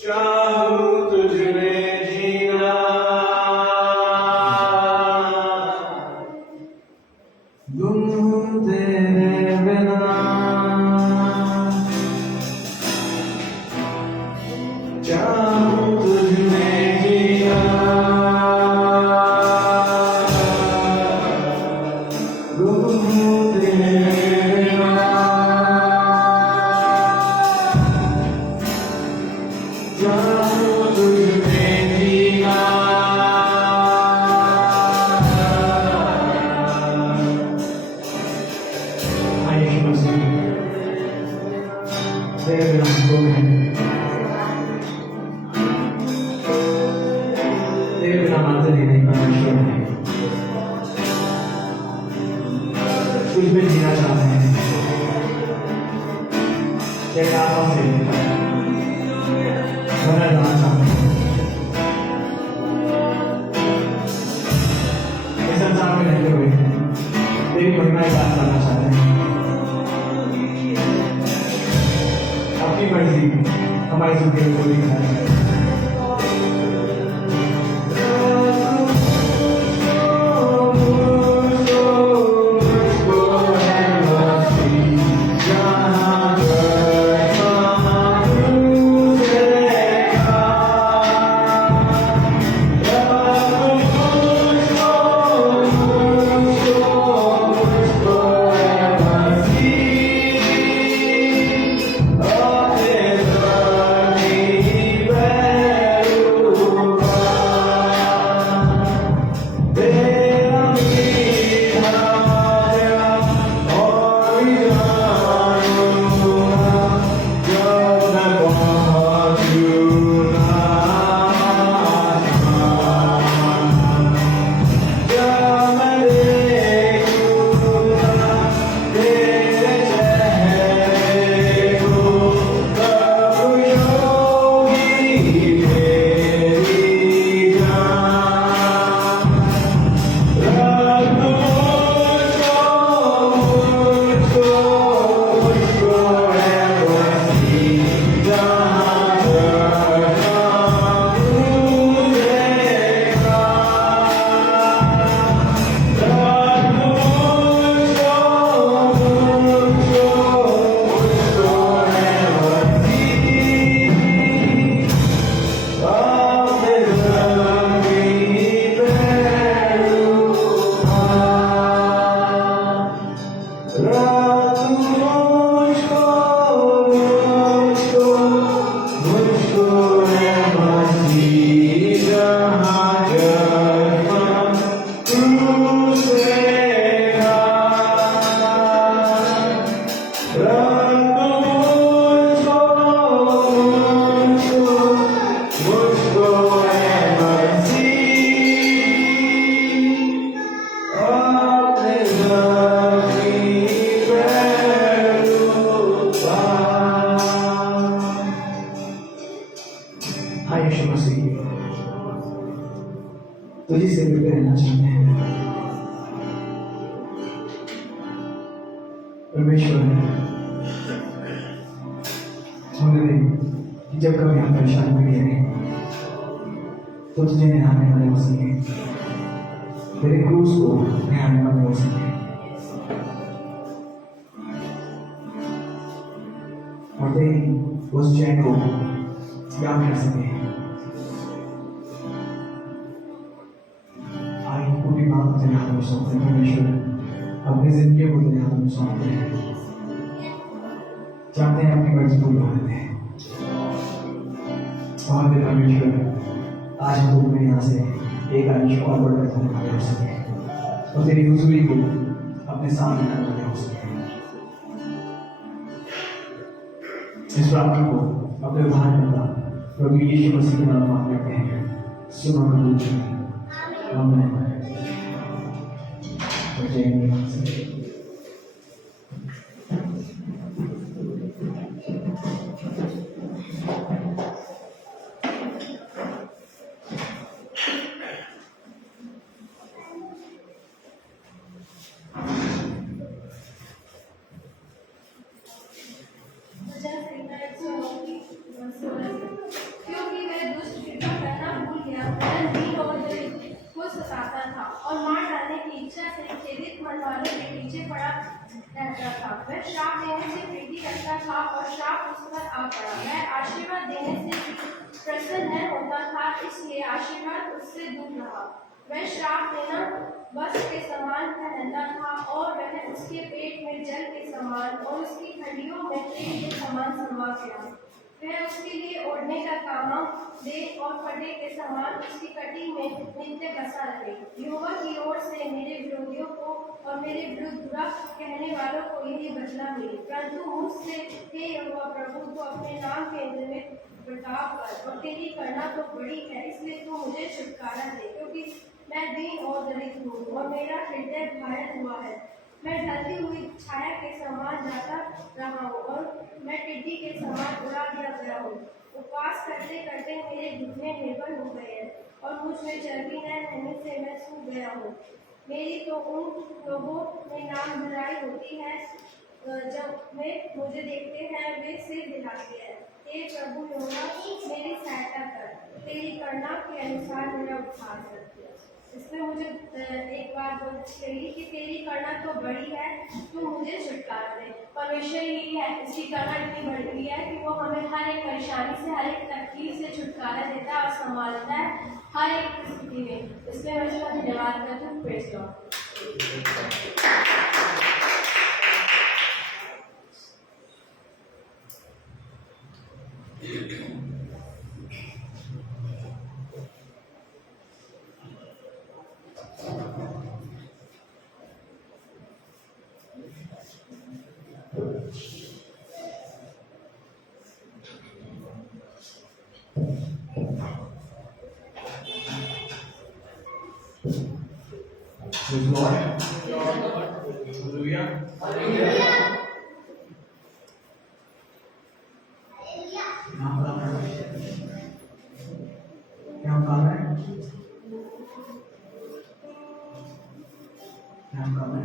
चाहूं तुझ में जीना, गुम हूं तेरे बिना, चाहूं तुझ में जीना, गुम हूं तेरे बिना, चाहूं तुझ में जीना, तेरे बिना हमको है, तेरे बिना मंजिल ही नहीं परमेश्वर है, तुझ में जीना चाहते हैं, तेरे आत्मा से भरा जाना चाहते हैं, इस संसार में रहते हुए तेरी महिमा का साथ करना चाहते हैं, अपनी मर्जी हमारी जिंदगी को नहीं है। हाँ यीशु मसीह, तुझी से मिलकर रहना चाहते हैं परमेश्वर। हमने जब कभी हम परेशान हुए हैं तो तुझे निहारने वाले हो सके, तेरे क्रूस को निहारने वाले हो सके, और तेरी उस चैन को याद कर सके। पूरी बात तेरे हाथ में सौंपते हैं परमेश्वर, अपनी जिंदगी को तेरे हाथ में सौंपते हैं, चाहते हैं अपनी मर्जी को निभाने हैं। और मेरे परमेश्वर, आज हम तुम्हें यहाँ से एक आयुष और बढ़कर करने वाले हो सके और तेरी हुजूरी को अपने सामने करने वाले हो सके। इस प्रार्थना को अपने उद्धारकर्ता प्रभु यीशु मसीह के नाम में मांगते हैं, सुनो कबूल करें। आमीन। Just like that, so बसाता था और मार डालने की इच्छा से खेदित मन वालों के पीछे पड़ा रहता था। वह श्राप देने से प्रीति रखता था और श्राप उस पर आ पड़ा। वह आशीर्वाद देने से प्रसन्न न होता था, इसलिए आशीर्वाद उससे दूर रहा। वह श्राप देना वस्त्र के समान पहनता था और वह उसके पेट में जल के समान और उसकी हड्डियों में तेल के समान समा गया। वह उसके लिए ओढ़ने का कामा दे और फटे के समान उसकी कटी में नित्य बसा रहे। यहोवा की ओर से मेरे विरोधियों को और मेरे विरुद्ध बुरा कहने वालों को यही बदला मिले। परंतु मुझसे हे यहोवा प्रभु, तो अपने नाम केंद्र में बर्ताव कर और तेरी करना तो बड़ी है, इसलिए तू मुझे छुटकारा दे, क्योंकि मैं दीन और दरिद्र हूँ और मेरा हृदय घायल हुआ है। मैं ढलती हुई छाया के समान जाता रहा हूँ और मैं टिड्डी के समान उड़ा दिया गया हूँ। उपवास करते करते मेरे घुटने निर्बल हो गए हैं और मुझ में चर्बी न रहने से मैं सूख गया हूँ। मेरी तो उन लोगों में नाम धराई होती है, जब वे मुझे देखते हैं वे सिर हिलाते हैं। हे प्रभु यहोवा, मेरी सहायता कर, तेरी करुणा के अनुसार मेरा उद्धार कर। इसमें मुझे एक बात कही कि तेरी करुणा तो बड़ी है, तू मुझे छुटकारा दे। परमेश्वर ही है, इसकी करुणा इतनी बड़ी हुई है कि वो हमें हर एक परेशानी से, हर एक तकलीफ से छुटकारा देता है और संभालता है हर एक स्थिति में। इसलिए मैं उसका धन्यवाद करती हूँ। Praise God. Praise Lord. Hallelujah. क्या हम काम है? क्या हम काम है?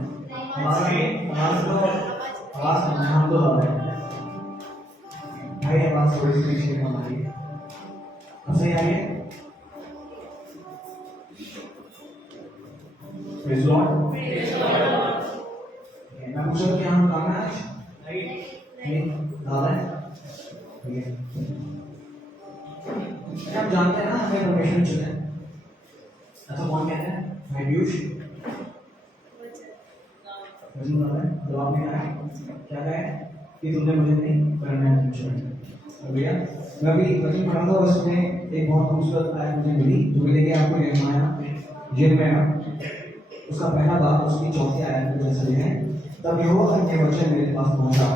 आवाज हम तो है भाई, आवाज थोड़ी सी पीछे कम आ रही है। अब सही आ रही है? Praise Lord. मैं पूछ रहा हूँ कि हम काम है आज? नहीं दादा है? ठीक है। आप जानते हैं ना हमें परमेश्वर चुने, ऐसा कौन कहते हैं? भाई पीयूष जवाब नहीं आया। क्या कहे कि तुमने मुझे नहीं पर मैं तुम चुना। भैया मैं अभी वचन पढ़ा था, उसमें एक बहुत खूबसूरत आयत मुझे मिली जो मिलेगी आपको यिर्मयाह उसका पहला बात उसकी चौथी आयत में जैसे है, तब यहोवा का यह वचन मेरे पास पहुंचा,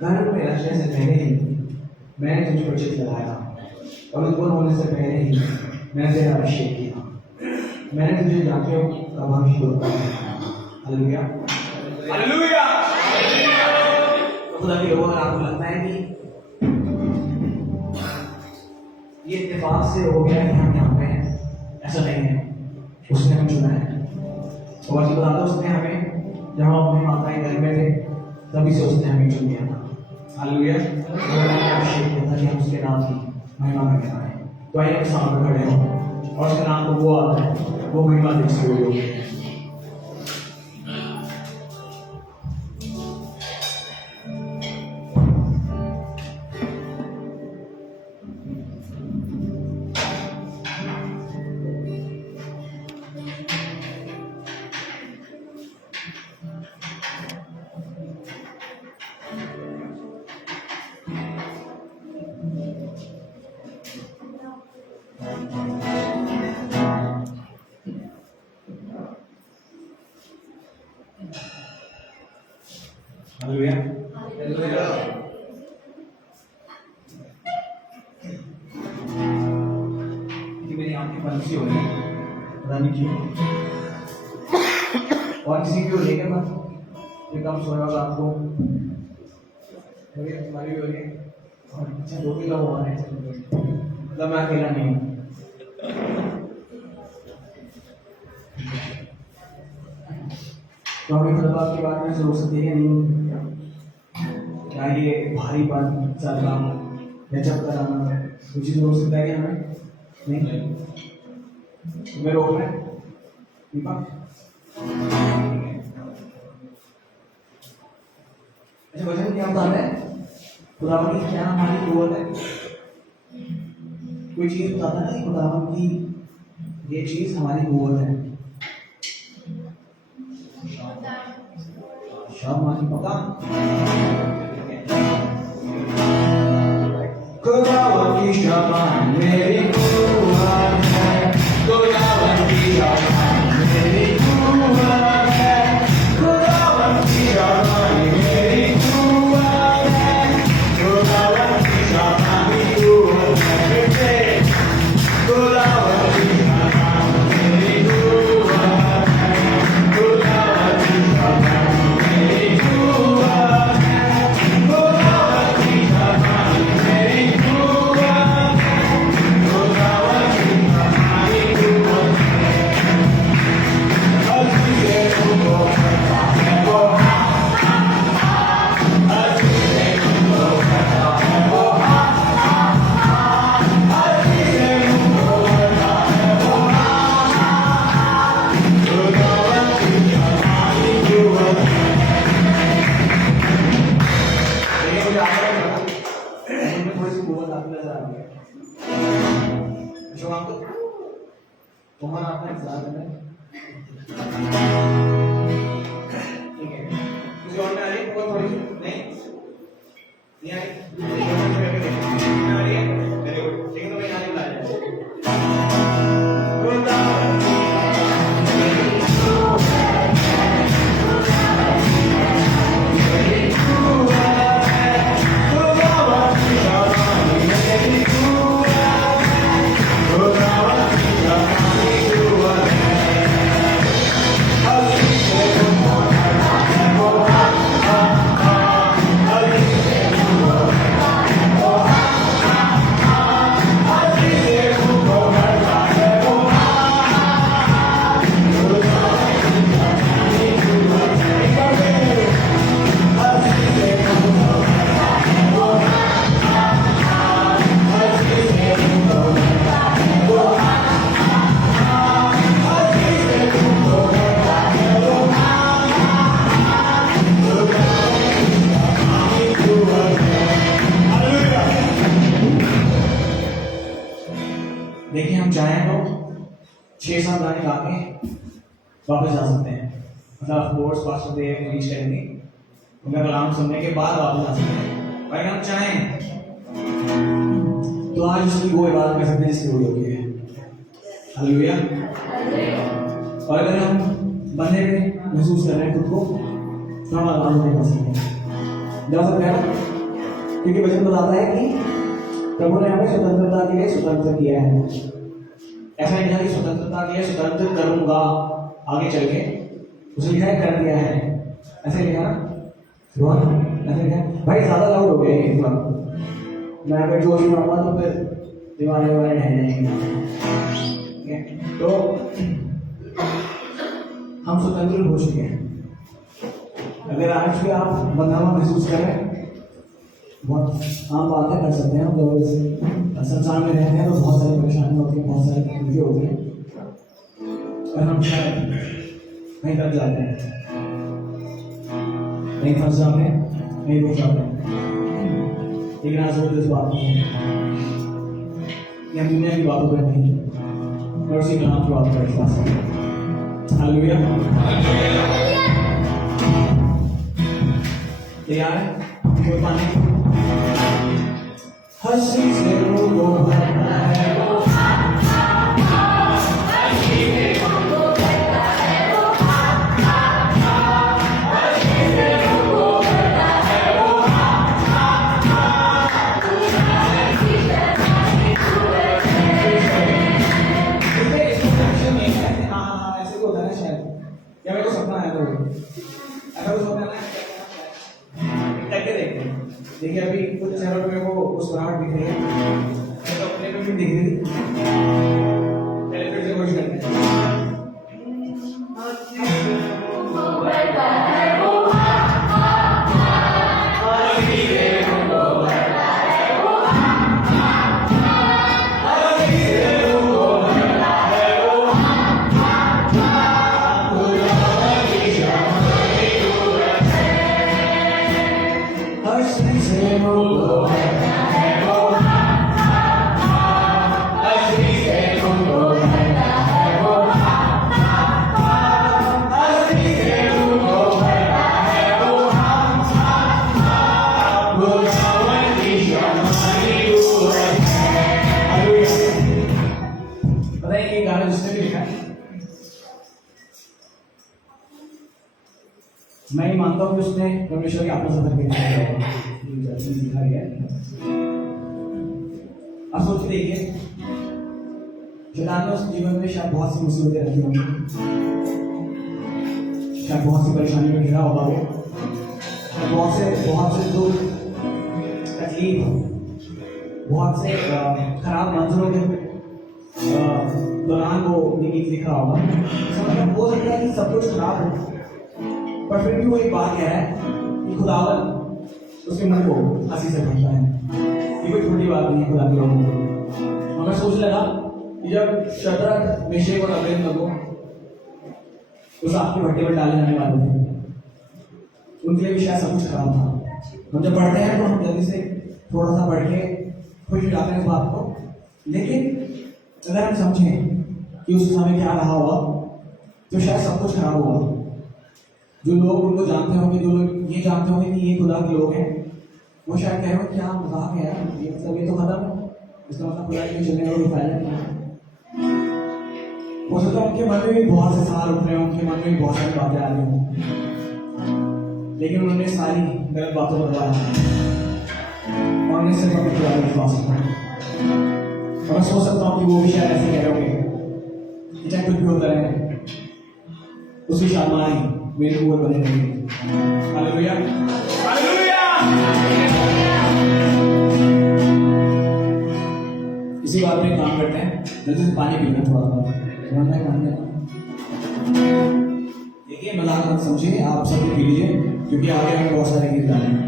गर्भ में रचने से पहले ही मैंने तुझ पर चित्त लगाया और उत्पन्न होने से पहले ही मैंने तेरा अभिषेक किया, मैंने तुझे जातियों का भविष्यवक्ता बनाया। Hallelujah hallelujah. खुदा की ओर आपको लगता है कि ये इत्तेफाक से हो गया कि हम यहाँ पे हैं? ऐसा नहीं है, उसने हमें चुना है। और जी बता दो, उसने हमें जब हम अपनी माताएं घर में थे तभी से उसने हमें चुन लिया था। हालेलुया। अभिषेक किया था कि हम उसके नाम की महिमा करने आए। तो आइए सामने खड़े हो और उसके नाम को वो आता है, वो महिमा देख सकते हो। Hallelujah hallelujah. कि मेरी आंखें बंद सी हो गई, पता नहीं क्यों। और किसी की लेके मत, ये कम सोया होगा आपको, तुम्हारी भी हो रही है और अच्छा दो भी लोग हो रहे हैं, मतलब मैं अकेला नहीं हूँ। तो हमें खुदा की बात में से रोक सकते हैं नहीं? क्या ये भारीपन सरगम या जब कराना कुछ चीज़ रोक सकता है क्या हमें? नहीं। तुम्हें रोकना है दीपक? अच्छा वचन क्या बताता है? खुदावन की क्या हमारी कुव्वत है? कोई चीज बताता है ना कि खुदावन की ये चीज हमारी कुव्वत है। शाम मानी पता खुदावन की शाबान मेरी कुव्वत है, खुदावन की शाबान मेरी कुव्वत है, खुदावन की शाबान मेरी कुव्वत है, खुदावन की शाबान मेरी कुव्वत है, खुदावन की शाबान मेरी कुव्वत है, खुदावन की शाबान मेरी कुव्वत है, खुदावन की शाबान मेरी कुव्वत है, खुदावन की हमारी कुव्वत है। हल्की से तुमको करता है वो, हल्की से तुमको करता है वो, हल्की से तुमको करता है वो, खुदावन की हमारी कुव्वत है। देखिए मुझे आगे बढ़ा, मुझे थोड़ी सी कुव्वत आती नजर आ रही है। जो आपको तुम्हारा आपने इंतजार करना है। ठीक है, किसी और में आ रही है कुव्वत थोड़ी सी? नहीं नहीं आ रही? नहीं आ रही है? वेरी गुड, ठीक है तो मैं यहाँ नहीं ला रहा देखिए हम चाहें तो 6-7 गाने गा के वापस जा सकते हैं, मतलब कोर्स पास्टर दे रीच करेंगे, उनका कलाम सुनने के बाद वापस आ सकते हैं। भाई हम चाहें तो आज उसकी वो इबादत कर सकते हैं जिसकी वो होती है। हालेलुया। और अगर हम बंधे महसूस कर रहे हैं खुद को तो हम आराम नहीं कर सकते जा सकते हैं, क्योंकि वचन बताता है कि प्रभु ने हमें स्वतंत्रता के लिए स्वतंत्र किया है। ऐसा नहीं कि स्वतंत्रता के लिए स्वतंत्र करूंगा आगे चल के, उसे लिखा है कर दिया है, ऐसे लिखा ना रोहन, ऐसे लिखा भाई ज्यादा लाउड हो गया एक बार, मैं अगर जोश में आऊंगा तो फिर दीवाने वाले रह जाएंगे। तो हम स्वतंत्र हो चुके हैं। अगर आज भी आप बंधुआ महसूस करें, बहुत आम बातें कर सकते हैं हम लोग, संसार में रहते हैं तो बहुत सारी परेशानियां होती हैं, बहुत सारी तकलीफें होती हैं, और हम शायद कहीं तक जाते हैं, कहीं फंस जाते हैं, कहीं रुक जाते हैं। लेकिन आज इस बात नहीं है कि हम दुनिया की बातों पर नहीं और उसी कलाम की बातों पर विश्वास करें। हालेलुया। तैयार है? कोई पानी हंसी से रोको भरना है वो, हंसी से रोको भरना है वो, हंसी से रोको भरना है वो, ऐसे को होता है शायद, या मेरे को सपना आया था, ऐसा कुछ होता है ना, देखते देखिए अभी कुछ चेहरों पे वो मुस्कुराहट दिख रही है, तो अपने पे भी दिख रही है। पहले फिर से कोशिश करते हैं। मैं ये मानता हूँ कि उसने परमेश्वर के आत्मा से भर के दिखा गया। अब सोच के देखिए, शैतान ने उस जीवन में शायद बहुत सी मुसीबतें रखी होंगी, शायद बहुत सी परेशानी में घिरा होगा वो, बहुत से दुख तकलीफ, बहुत से खराब मंजरों के दौरान वो ये गीत लिखा होगा। मतलब हो सकता है कि सब कुछ खराब हो, पर फिर भी वो एक बात कह रहा है कि खुदावन उसके मन को हंसी से भरता है। ये कोई छोटी बात नहीं है खुदा के लोगों को। और मैं सोचने लगा कि जब शद्रक, मेशक और अबेदनगो उस आग की भट्टी में डाले जाने वाले थे, उनके लिए भी शायद सब कुछ खराब था। हम जब पढ़ते हैं तो हम जल्दी से थोड़ा सा पढ़ के खुश हो जाते हैं इस बात को, लेकिन अगर हम समझें कि उस समय क्या रहा होगा तो शायद सब कुछ खराब होगा। जो लोग उनको जानते होंगे, जो लोग ये जानते होंगे कि ये खुदा के लोग हैं, वो शायद कह रहे हो क्या मजाक है यार, ये मतलब ये तो खत्म है, इसका मतलब खुदा के चलने का कोई फायदा नहीं है। हो सकता है उनके मन में भी बहुत से सवाल उठ रहे हों, उनके मन में भी बहुत सारी बातें आ रही हों, लेकिन उन्होंने सारी गलत बातों पर लगाया और उन्हें सिर्फ अपने खुदा पर विश्वास रखा। और मैं सोच सकता हूँ कि वो भी शायद ऐसे कह रहे होंगे कि चाहे कुछ भी होता रहे, उसकी शामाई मेरे ऊपर बने रहेंगे। Hallelujah, hallelujah. इसी बात में काम करते हैं, जल्दी से पानी पीना थोड़ा सा। देखिए मजाक मत समझिए, आप सब पी लीजिए क्योंकि आगे हमें बहुत सारे गीत गाने हैं।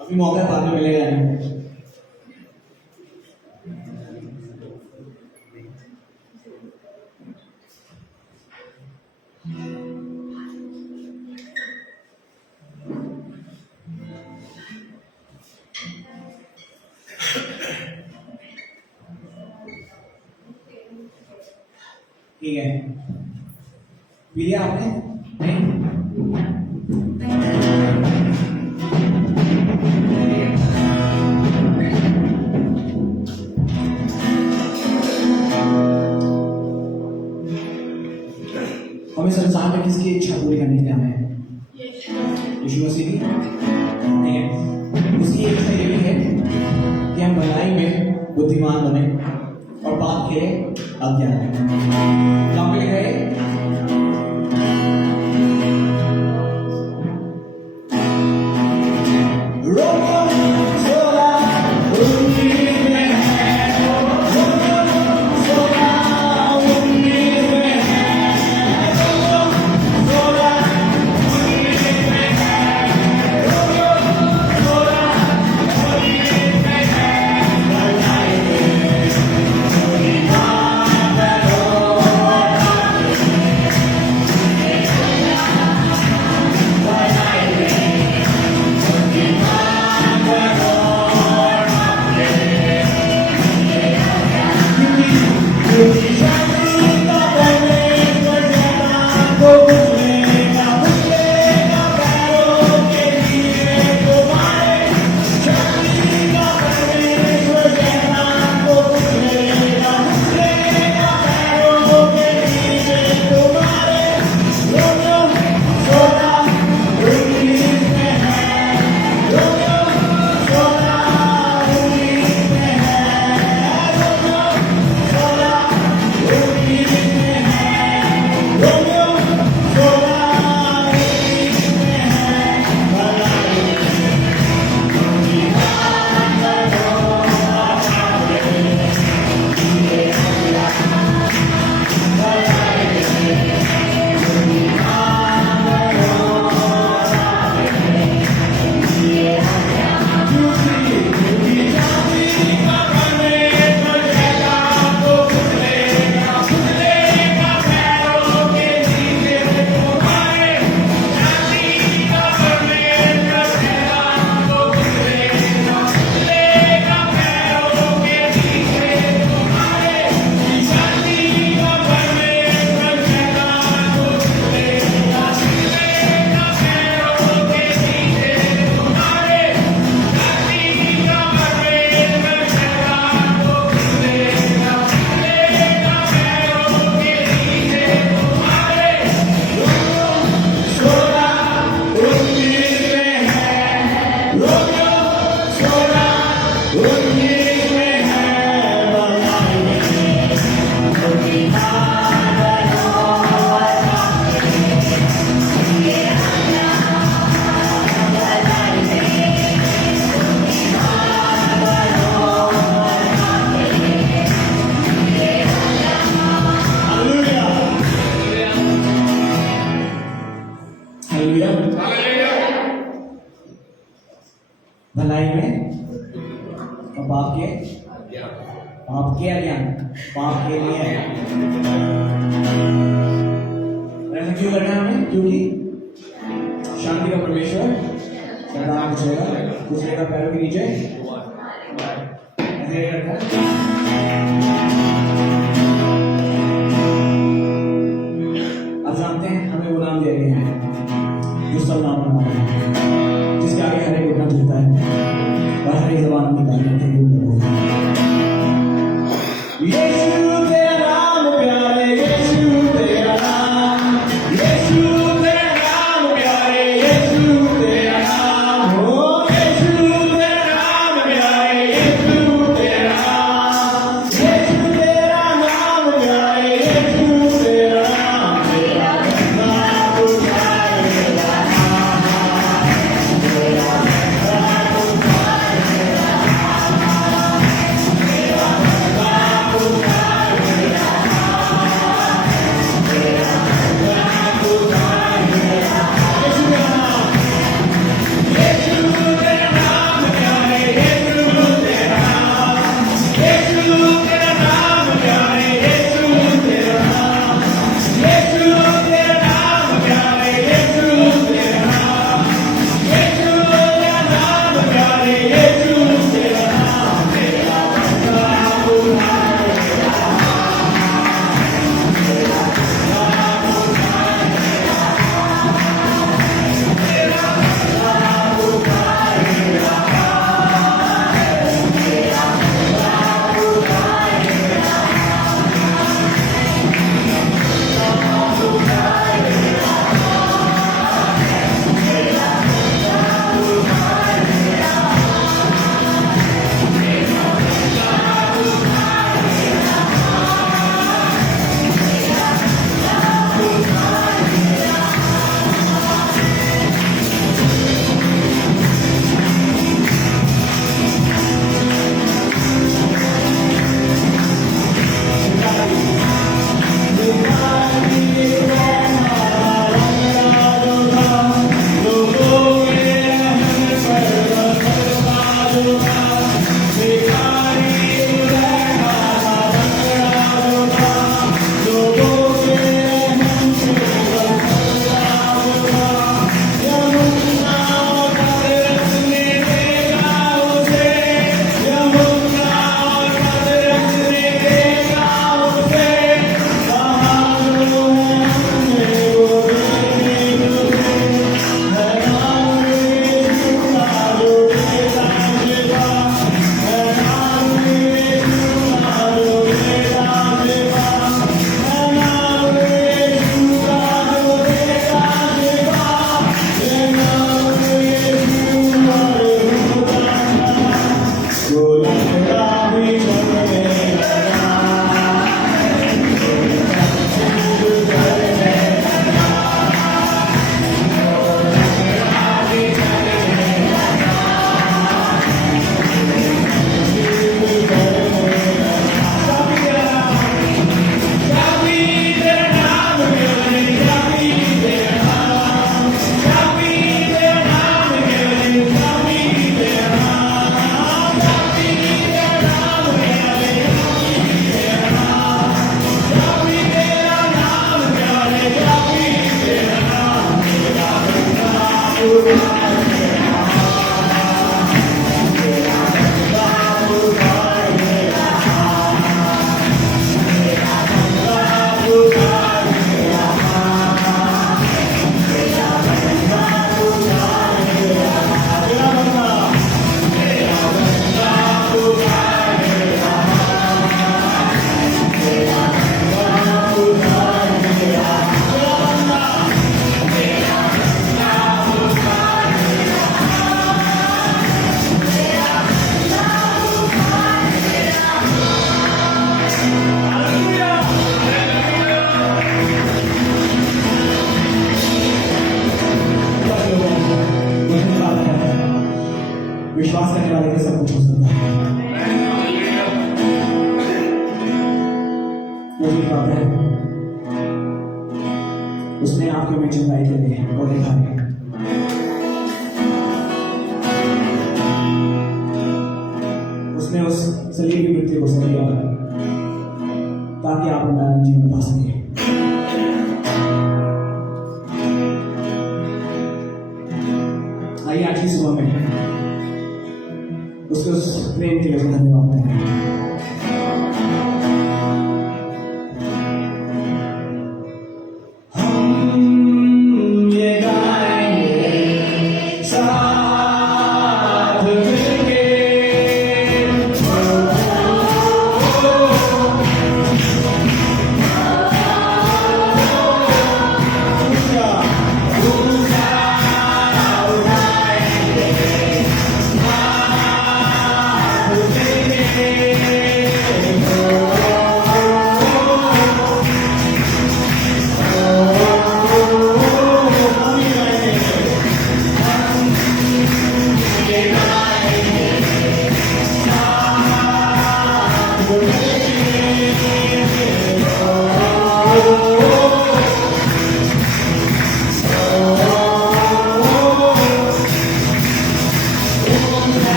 अभी मौका बाद में मिलेगा नहीं। ठीक है, पी लिया आपने? नहीं? हमें संसार में किसकी इच्छा पूरी करनी है? हमें यीशु मसीह की। ठीक है, उसकी इच्छा ये भी है कि हम भलाई में बुद्धिमान बने और पाप के अज्ञान। जहाँ पे लिखा है भलाई में और पाप के अज्ञान, पाप के लिए ऐसा क्यों करना है हमें? क्योंकि शांति का परमेश्वर सरदार बचेगा, दूसरे का पैरों के नीचे ऐसे करता है। आप जानते हैं हमें वो नाम दिया गया है जो सब नाम बना है, जिसके आगे हर एक घुटना झुकता है और हर एक जबान में गाली करते हैं। यीशु तेरा नाम प्यारे, यीशु तेरा नाम, यीशु तेरा नाम प्यारे, यीशु तेरा नाम, हो यीशु तेरा नाम प्यारे, यीशु तेरा नाम, यीशु तेरा नाम प्यारे, यीशु तेरा नाम, तेरा नाम उठाए मेरा नाम, तेरा नाम उठाए मेरा नाम, तेरा नाम उठाए मेरा नाम, तेरा नाम उठाए मेरा नाम, यीशु तेरा नाम प्यारे, यीशु तेरा नाम, यीशु तेरा नाम प्यारे, यीशु तेरा नाम, यीशु तेरा नाम प्यारे, यीशु तेरा नाम, यीशु तेरा नाम प्यारे, यीशु तेरा नाम, तेरा नाम उठाए मेरा नाम, तेरा नाम उठाए मेरा नाम, तेरा नाम उठाए मेरा नाम, तेरा नाम उठाए मेरा नाम उठाए मेरा नाम, तेरा नाम उठाए मेरा आपके में चिंगाई के लिए और दिखाएंगे। उसने उस सलीब की मृत्यु को सह लिया ताकि आप मेरा जीवन पा सके। आइए आज की सुबह में उसके उस प्रेम के लिए धन्यवाद दें।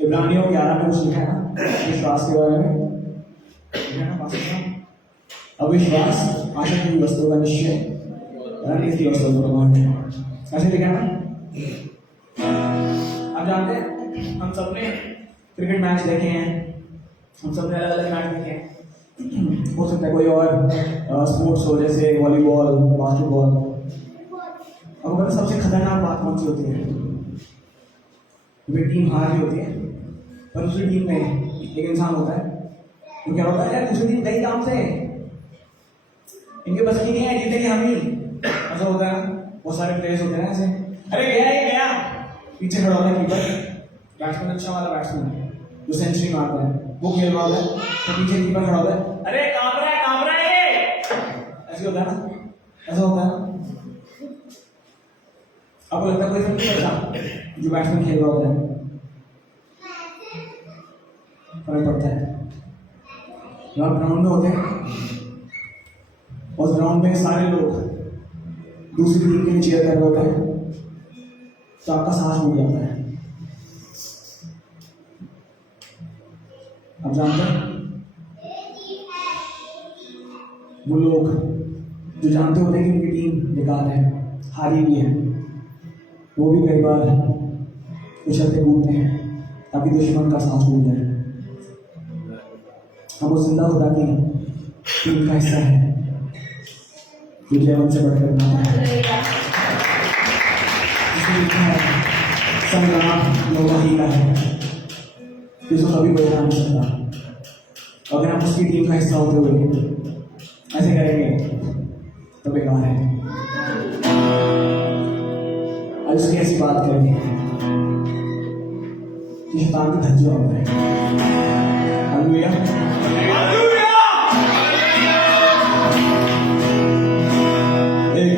इब्रानियों 11 में कुछ लिखा है ना विश्वास के बारे में, लिखा है ना पास में। अविश्वास आशा की वस्तु का निश्चय, रणनीति की वस्तु का प्रमाण, ऐसे लिखा है ना। आप जानते हैं हम सबने क्रिकेट मैच देखे हैं, हम सबने अलग अलग मैच देखे हैं। हो सकता है कोई और स्पोर्ट्स हो जैसे वॉलीबॉल, बास्केटबॉल। अब पता सबसे खतरनाक बात कौन सी होती है? वे टीम हार रही होती है पर दूसरी टीम में एक इंसान होता है तो क्या होता है यार दूसरी टीम कई काम से इनके बस की नहीं है, जीतेंगे हम ही, ऐसा होता है। बहुत सारे प्लेयर्स होते हैं ऐसे, अरे गया ये गया, पीछे खड़ा होता है कीपर, बैट्समैन अच्छा वाला बैट्समैन जो सेंचुरी मारता है वो खेल रहा होता है तो पीछे कीपर खड़ा होता है, अरे कांप रहा है ये, ऐसे होता है ना, ऐसा होता है। आपको लगता है कोई फर्क नहीं पड़ता जो बैट्समैन खेल रहा होता है? फर्क पड़ता है। जब आप ग्राउंड में होते हैं और ग्राउंड में सारे लोग दूसरी टीम के लिए चीयर कर रहे होते हैं तो आपका सांस फूट जाता है। आप जानते हैं वो लोग जो जानते होते हैं कि उनकी टीम बेकार है, हारी हुई है, वो भी कई बार उछलते कूदते हैं ताकि दुश्मन का सांस फूट जाए। हम वो जिंदा खुदा की टीम का हिस्सा है जो जीवन से बढ़कर नाता है। इसमें लिखा है संग्राम नौवा ही का है जिसको कभी बदला नहीं सकता। अगर हम उसकी टीम का हिस्सा होते हुए ऐसे करेंगे तो बेकार है। आज उसकी ऐसी बात करेंगे कि शैतान की धज्जियां हो जाए। हालेलुया। एक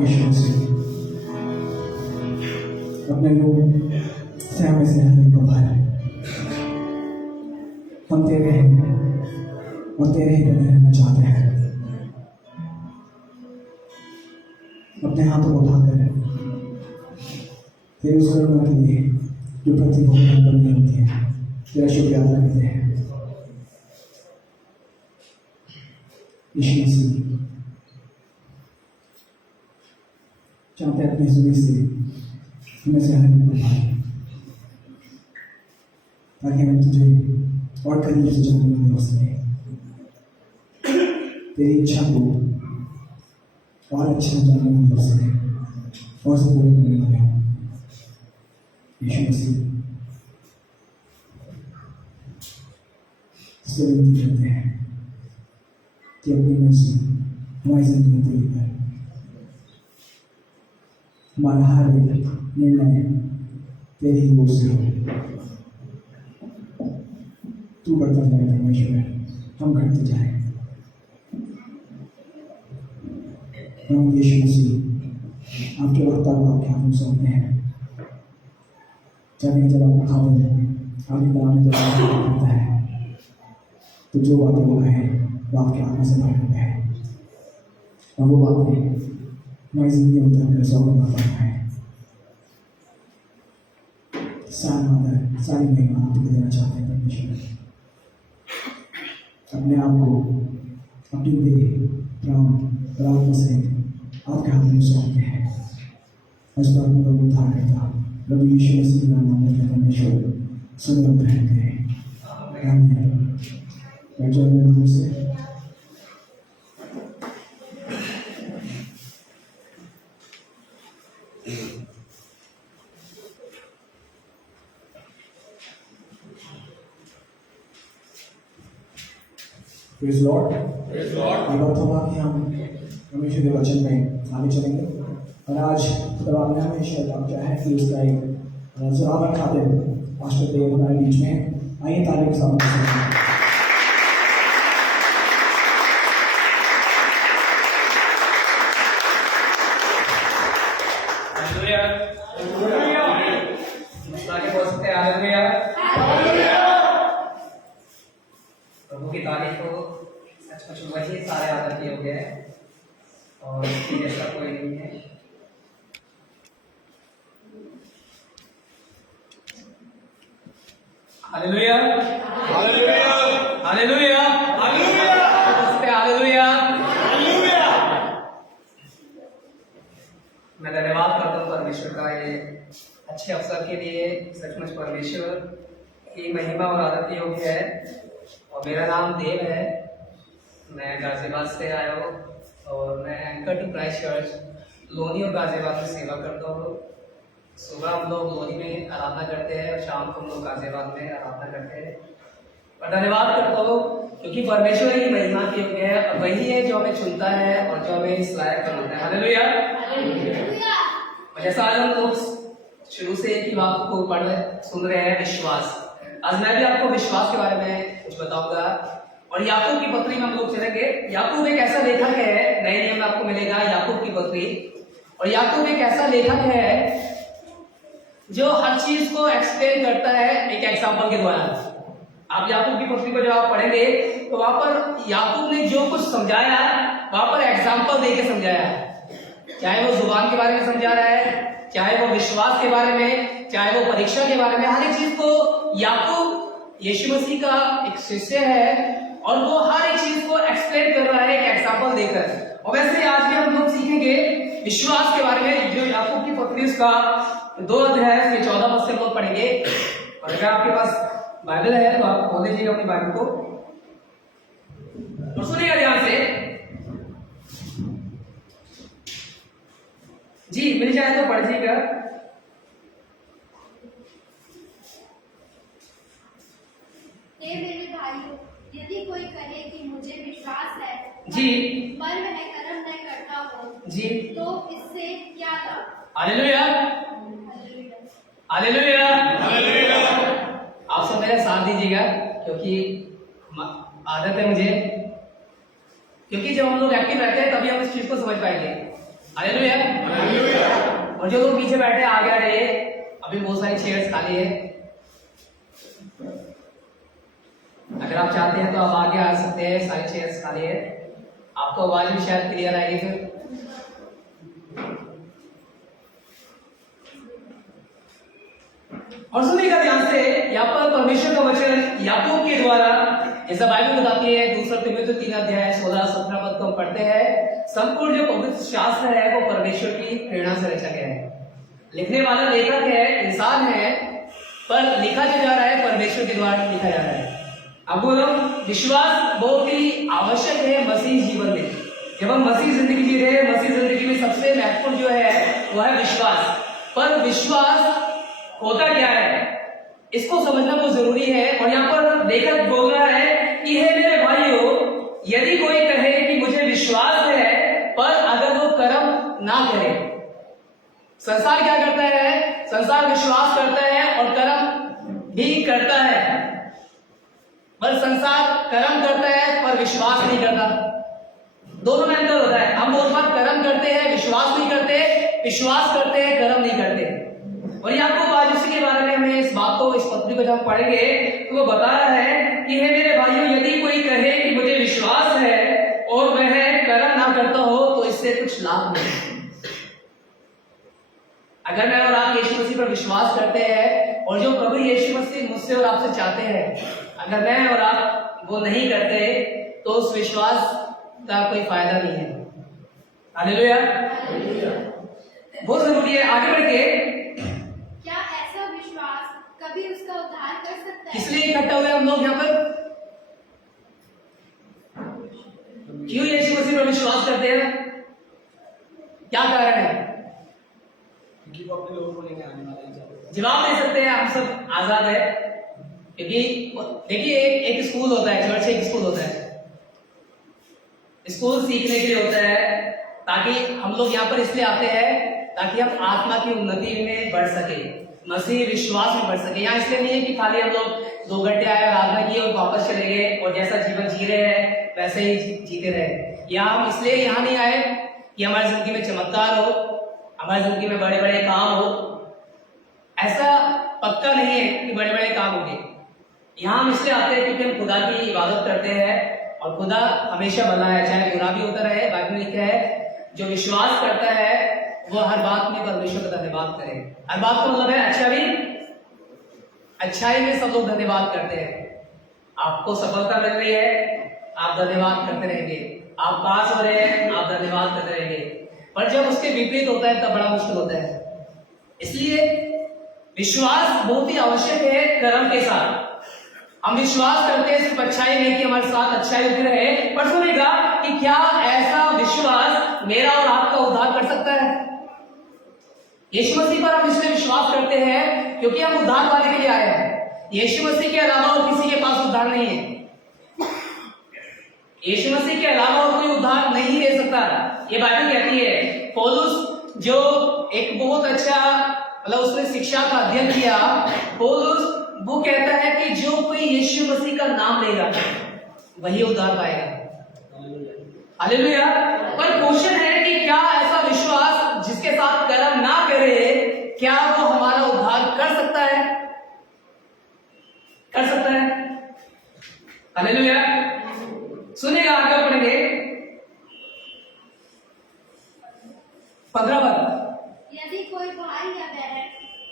यीशु मसीह, अपने लोग से हमें से हमें को भर, हम तेरे हैं और तेरे ही बने रहना चाहते हैं। अपने हाथों को उठाकर तेरे उस करुणा के लिए जो प्रतिभूति हम पर नहीं होती है, तेरा शुक्रिया अदा करते हैं। यीशु मसीह, चाहते हैं अपनी ज़मीन से हमें से हर एक को भाई, ताकि हम तुझे और करीब से जानने वाले हो सके, तेरी इच्छा को और अच्छे से जानने वाले हो सके और से पूरे करने वाले हो। यीशु मसीह से विनती करते हैं कि अपनी मर्जी हमारी जिंदगी में पूरी कर। हमारा हर एक निर्णय तेरी ही ओर से हो। तू बढ़ता जाए परमेश्वर, हम घटते जाए। हम यीशु मसीह आपके वक्ता को आपके हाथ में सौंपते हैं। चाहे जब आपको खाते हैं आगे बनाने जब आपको करता है तो जो बातें वो कहे वो आपके आत्मा से भर देते हैं और वो बातें हमारी जिंदगी में उतर कर सौ गुना बढ़ता है। सारी महिमा आपको देना चाहते हैं परमेश्वर। अपने आप को अपनी देह प्राण प्राण से आपके हाथ में सौंपते हैं। आज प्रार्थना का उद्धार करता प्रभु यीशु मसीह के नाम में परमेश्वर सुनो ग्रहण करें। आमीन। बैठ जाओ मेरे मुंह से। Praise Lord. Praise Lord. ये बात होगा कि हम परमेश्वर के वचन में आगे चलेंगे और आज खुदावंद ने हमें शर्त क्या है कि उसका एक ज़रावर खाते पास्टर देव हमारे बीच में आइए ताली के साथ। प्रभु की तारीफ हो। सचमुच वही सारे आदत हो गए और इसकी जैसा कोई नहीं है। Hallelujah hallelujah hallelujah hallelujah hallelujah. मैं धन्यवाद करता हूँ परमेश्वर का ये अच्छे अवसर के लिए। सचमुच परमेश्वर की महिमा और आदत योग्य है। और मेरा नाम देव है, मैं गाजियाबाद से आया हूँ और मैं anchor to Christ Church Loni और गाजियाबाद में सेवा करता हूँ। सुबह हम लोग लोनी में आराधना करते हैं और शाम को हम लोग गाजियाबाद में आराधना करते हैं। और धन्यवाद करता हूँ क्योंकि परमेश्वर ही महिमा के योग्य है और वही है जो हमें चुनता है और जो हमें इस लायक बनाता है। हालेलुया। और जैसा आज हम लोग शुरू से एक ही बात को सुन रहे हैं, विश्वास। आज मैं भी आपको विश्वास के बारे में कुछ बताऊंगा और याकूब की पत्री में हम लोग चलेंगे। याकूब एक ऐसा लेखक है, नए नियम में आपको मिलेगा याकूब की पत्री। और याकूब एक ऐसा लेखक है जो हर चीज को एक्सप्लेन करता है एक एग्जाम्पल के द्वारा। आप याकूब की पत्री को जब आप पढ़ेंगे तो वहां पर याकूब ने जो कुछ समझाया वहां पर एग्जाम्पल देके समझाया। चाहे वो जुबान के बारे में समझा रहा है, चाहे वो विश्वास के बारे में, चाहे वो परीक्षा के बारे में, हर एक चीज को याकूब यीशु मसीह का एक शिष्य है और वो हर एक चीज को एक्सप्लेन कर रहा है एक एग्जाम्पल देकर। और वैसे आज भी हम लोग सीखेंगे विश्वास के बारे में, जो याकूब की पत्री उसका 2 अध्याय के 14 पद से हम लोग पढ़ेंगे। और अगर आपके पास बाइबल है तो आप खोल लीजिएगा अपनी बाइबल को और सुनिएगा ध्यान से। जी मिल जाए तो पढ़िएगा। मेरे भाइयों, यदि कोई कहे कि मुझे विश्वास है जी पर वह कर्म न करता हो जी तो इससे क्या लाभ? Hallelujah hallelujah hallelujah. आप सब मेरा साथ दीजिएगा क्योंकि आदत है मुझे, क्योंकि जब हम लोग एक्टिव रहते हैं तभी हम इस चीज को समझ पाएंगे। हालेलुया। और जो लोग पीछे बैठे आगे आ रहे, अभी बहुत सारी चेयर्स खाली है। अगर आप चाहते हैं तो आप आगे आ सकते हैं, सारी चेयर्स खाली है। आपको आवाज भी शायद क्लियर आएगी फिर। और सुनिएगा ध्यान से, यहाँ पर परमेश्वर का वचन याकूब के द्वारा, जैसा बाइबल बताती है, दूसरा तिमोथेयुस 3 अध्याय 16-17 पद को हम पढ़ते हैं। संपूर्ण जो पवित्र शास्त्र है वो परमेश्वर की प्रेरणा से रचा गया है। लिखने वाला लेखक है, इंसान है, पर लिखा जो जा रहा है परमेश्वर के द्वारा लिखा जा रहा है। अब बोलो, विश्वास बहुत ही आवश्यक है मसीह जीवन में। जब हम मसीह जिंदगी जी रहे हैं, मसीह जिंदगी में सबसे महत्वपूर्ण जो है वह है विश्वास। पर विश्वास होता क्या है, इसको समझना बहुत जरूरी है। और यहाँ पर लेखक बोल रहा है कि हे मेरे भाइयों, यदि कोई कहे कि मुझे विश्वास है पर अगर वो कर्म ना करे। संसार क्या करता है? संसार विश्वास करता है और कर्म भी करता है, पर संसार कर्म करता है पर विश्वास नहीं करता। दोनों में अंतर होता है। हम बहुत बार कर्म करते हैं, विश्वास नहीं करते, विश्वास करते हैं, कर्म नहीं करते। और ये आपको आज उसी के बारे में हमें इस बात को, इस पत्री को जब पढ़ेंगे तो वो बता रहा है कि हे मेरे भाइयों, यदि कोई कहे कि मुझे विश्वास है और वह कर्म ना करता हो तो इससे कुछ लाभ नहीं। अगर मैं और आप यीशु मसीह पर विश्वास करते हैं और जो प्रभु यीशु मसीह मुझसे और आपसे चाहते हैं, अगर मैं और आप वो नहीं करते तो उस विश्वास का कोई फायदा नहीं है। हालेलुया। बहुत जरूरी है। आगे बढ़ के, क्या ऐसा विश्वास कभी उसका उद्धार कर सकता है? किस लिए इकट्ठा हुए हम लोग यहाँ पर? क्यों यीशु मसीह पर विश्वास करते हैं? क्या कारण है? क्योंकि वो अपने लोगों को लेके आने वाले हैं। जवाब दे सकते हैं, हम सब आजाद है। क्योंकि देखिए, एक स्कूल होता है, चर्च एक स्कूल होता है। स्कूल सीखने के लिए होता है, ताकि हम लोग यहाँ पर इसलिए आते हैं ताकि हम आत्मा की उन्नति में बढ़ सके, मसीह विश्वास में बढ़ सके। यहाँ इसलिए नहीं है कि खाली हम लोग 2 घंटे आए, आराधना की और वापस चले गए और जैसा जीवन जी रहे हैं वैसे ही जीते रहे। यहाँ हम इसलिए यहाँ नहीं आए कि हमारी जिंदगी में चमत्कार हो, हमारी जिंदगी में बड़े बड़े काम हो। ऐसा पक्का नहीं है कि बड़े बड़े काम होंगे। यहाँ हम इसलिए आते हैं क्योंकि हम खुदा की इबादत करते हैं और खुदा हमेशा भला है, चाहे बुरा भी होता रहे। बाइबल में लिखा है जो विश्वास करता है वो हर बात में परमेश्वर का धन्यवाद करे। हर बात का मतलब है अच्छा भी, अच्छाई में सब लोग धन्यवाद करते हैं। आपको सफलता मिल रही है, आप धन्यवाद करते रहेंगे। आप पास हो रहे हैं, आप धन्यवाद करते रहेंगे। पर जब उसके विपरीत होता है तब बड़ा मुश्किल होता है। इसलिए विश्वास बहुत ही आवश्यक है कर्म के साथ। हम विश्वास करते हैं सिर्फ अच्छाई में कि हमारे साथ अच्छाई होती रहे, पर सुनेगा कि क्या ऐसा विश्वास मेरा और आपका उद्धार कर सकता है? यीशु मसीह पर हम इसलिए विश्वास करते हैं क्योंकि हम उद्धार पाने के लिए आए हैं। यीशु मसीह के अलावा और किसी के पास उद्धार नहीं है। यीशु मसीह के अलावा और कोई उद्धार नहीं दे सकता। ये बाइबल कहती है। पौलुस जो एक बहुत अच्छा, मतलब उसने शिक्षा का अध्ययन किया, पौलुस वो कहता है कि जो कोई यीशु मसीह का नाम लेगा वही उद्धार पाएगा। हालेलुया। पर क्वेश्चन है कि क्या ऐसा विश्वास जिसके साथ कर्म ना करे, क्या वो हमारा उद्धार कर सकता है? कर सकता है। हालेलुया। सुनेगा, आगे पढ़ेंगे 15 पद। यदि कोई भाई या बहन,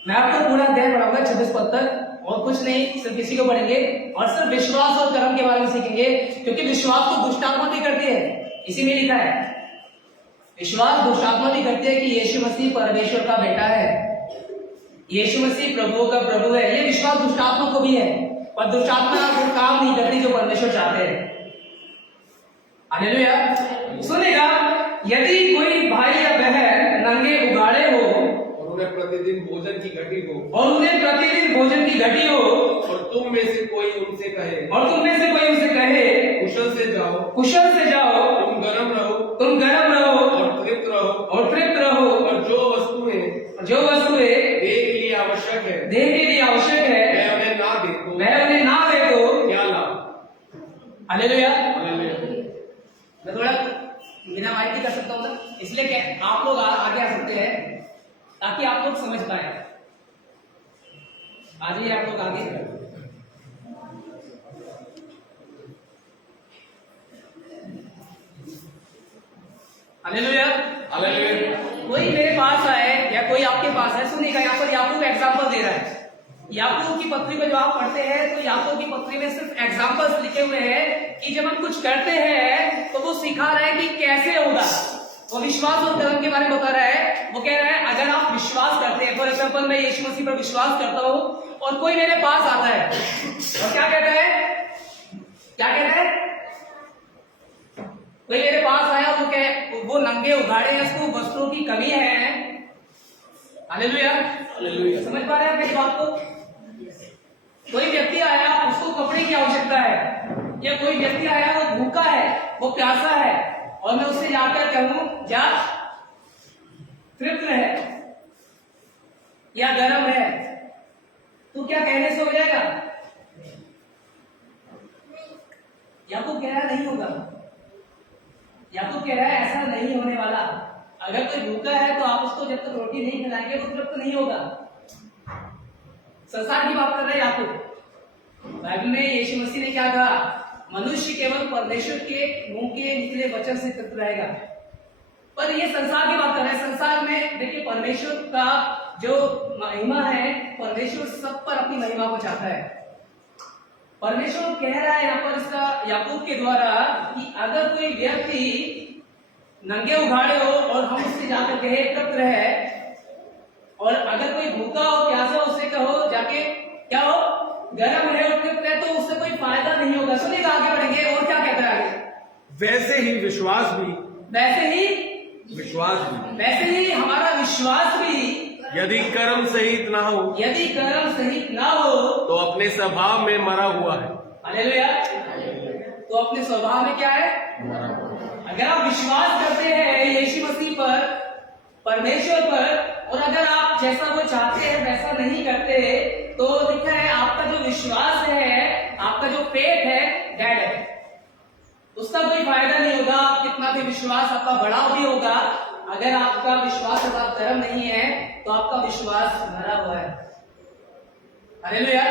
मैं आपको पूरा अध्याय पढ़ाऊंगा 26 पद तक, और कुछ नहीं, सिर्फ इसी को पढ़ेंगे और सिर्फ विश्वास और कर्म के बारे में सीखेंगे, क्योंकि विश्वास तो दुष्ट आत्मा भी करती है। इसी में लिखा है विश्वास दुष्ट आत्मा भी करती है कि यीशु मसीह परमेश्वर का बेटा है, यीशु मसीह प्रभु का प्रभु है। ये विश्वास दुष्ट आत्मा को भी है, पर दुष्ट आत्मा वो काम नहीं करती जो परमेश्वर चाहते हैं। हालेलुया। सुनेगा, यदि कोई भाई या बहन नंगे उघाड़े हो और उन्हें प्रतिदिन भोजन की घटी हो, और तुम में से कोई उनसे कहे, कुशल से जाओ, तुम गरम रहो और तृप्त रहो, और जो वस्तुएं देह के लिए आवश्यक है वह उन्हें ना दे तो क्या लाभ। हालेलुया। हालेलुया। मैं थोड़ा बिना माइक भी कर सकता हूँ ना, इसलिए क्या आप लोग आगे आ सकते हैं ताकि आप लोग समझ पाए। आ जाइए आप लोग आगे। हालेलुया। कोई मेरे पास आए या कोई आपके पास है, सुनिएगा यहाँ पर याकूब एग्जाम्पल दे रहा है। याकूब की पत्री को जब आप पढ़ते हैं तो याकूब की पत्री में सिर्फ एग्जाम्पल्स लिखे हुए हैं कि जब हम कुछ करते हैं तो वो सिखा रहा है कि कैसे होगा। वो विश्वास और कर्म के बारे में बता रहा है। वो कह रहा है अगर आप विश्वास करते हैं, फॉर एग्जाम्पल मैं यीशु मसीह पर विश्वास करता हूँ और कोई मेरे पास आता है और क्या कहता है, क्या कहता है, कोई मेरे पास आया और वो नंगे उघाड़े हैं, उसको वस्त्रों की कमी है। हालेलुया। समझ पा रहे हैं मेरी बात को? कोई व्यक्ति आया उसको कपड़े की आवश्यकता है, या कोई व्यक्ति आया वो भूखा है, वो प्यासा है और मैं उससे जाकर कहूं जा तृप्त रहे या गर्म है, तो क्या कहने से हो जाएगा? याकूब कह रहा है नहीं होगा। याकूब कह रहा है ऐसा नहीं होने वाला। अगर कोई भूखा है तो आप उसको जब तक रोटी नहीं खिलाएंगे वो तृप्त नहीं होगा। संसार की बात कर रहे हैं याकूब। बाइबल में यीशु मसीह ने क्या कहा? मनुष्य केवल परमेश्वर के मुंह के निकले वचन से तृप्त रहेगा। पर ये संसार की बात कर रहे हैं। संसार में देखिए परमेश्वर का जो महिमा है, परमेश्वर सब पर अपनी महिमा को चाहता है। परमेश्वर कह रहा है यहाँ पर इसका याकूब के द्वारा कि अगर कोई व्यक्ति नंगे उघाड़े हो और हम उससे जाकर कहे तृप्त रहे, और अगर कोई भूखा हो प्यासा उससे कहो जाके क्या हो गर्म है और तृप्त है, तो उससे कोई फायदा नहीं होगा। सुनिएगा आगे बढ़ेंगे और क्या कहता है आगे, वैसे ही विश्वास भी, वैसे ही वैसे ही हमारा विश्वास भी यदि कर्म सहित ना हो, यदि कर्म सहित ना हो तो अपने स्वभाव में मरा हुआ है। हालेलुया। तो अपने स्वभाव में क्या है? अगर आप विश्वास करते हैं यीशु मसीह पर, परमेश्वर पर, और अगर आप जैसा वो चाहते हैं वैसा नहीं करते, तो लिखा है आपका जो विश्वास है, आपका जो फेथ है डेड है, उसका कोई फायदा नहीं होगा। कितना भी विश्वास आपका बड़ा भी होगा, अगर आपका विश्वास गर्म नहीं है तो आपका विश्वास मरा हुआ है। हालेलुया।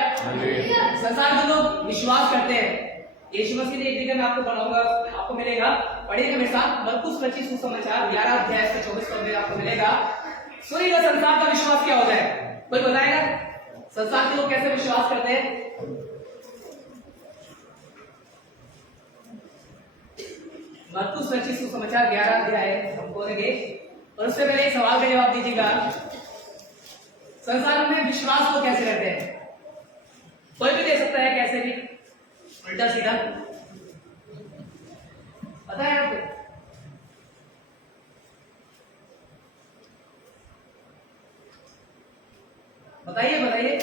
संसार के लोग विश्वास करते हैं। यीशु मसीह ने एक जगह मैं आपको पढ़ाऊंगा, आपको मिलेगा, पढ़िएगा मेरे साथ, मरकुस रचित सुसमाचार 11 अध्याय से 24 पद में आपको मिलेगा। सुनिएगा संसार का विश्वास क्या होता है, कोई बताएगा? संसार के लोग कैसे विश्वास करते हैं? मरकुस रचित सुसमाचार 11 अध्याय हम खोलेंगे और उससे पहले एक सवाल का जवाब दीजिएगा। संसार में विश्वास को कैसे रहते हैं? कोई भी दे सकता है, कैसे भी, उल्टा सीधा, पता है आपको? बताइए बताइए।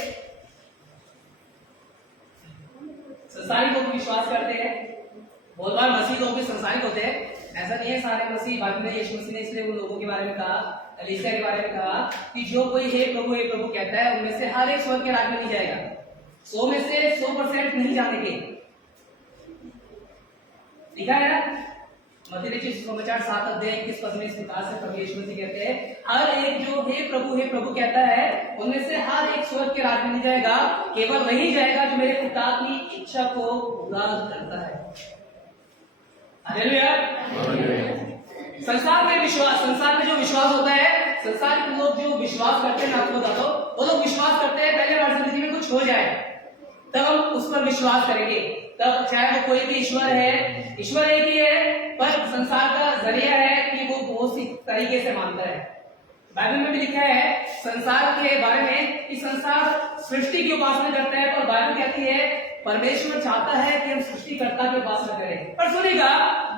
संसारिक लोग विश्वास करते हैं। बहुत बार मसीह लोग भी संसारिक होते हैं, ऐसा नहीं है सारे मसीह। बाइबल में यीशु मसीह ने इसलिए उन लोगों के बारे में कहा, कलीसिया के बारे में कहा कि जो कोई हे प्रभु कहता है उनमें से हर एक स्वर्ग के राज्य में नहीं जाएगा। 100 में से 100% नहीं जाने के लिखा है ना। मत्ती रचित सुसमाचार 7 अध्याय 21 पद में इस प्रकार से प्रभु यीशु मसीह कहते हैं, हर एक जो हे प्रभु कहता है उनमें से हर एक स्वर्ग के राज्य में नहीं जाएगा, केवल वही जाएगा जो मेरे पिता की इच्छा को पूरा करता है। हालेलुया। संसार में जो विश्वास होता है, संसार के लोग जो विश्वास करते हैं, आपको बता दो, वो लोग विश्वास करते हैं पहले हमारी जिंदगी में कुछ हो जाए तब हम उस पर विश्वास करेंगे। तब चाहे वो कोई भी ईश्वर है, ईश्वर एक ही है, पर संसार का जरिया है कि वो बहुत सी तरीके से मानता है। बाइबल में भी लिखा है संसार के बारे में कि संसार सृष्टि की उपासना करता है, पर बाइबल कहती है परमेश्वर चाहता है कि हम सृष्टिकर्ता की उपासना करें। पर सुनिएगा,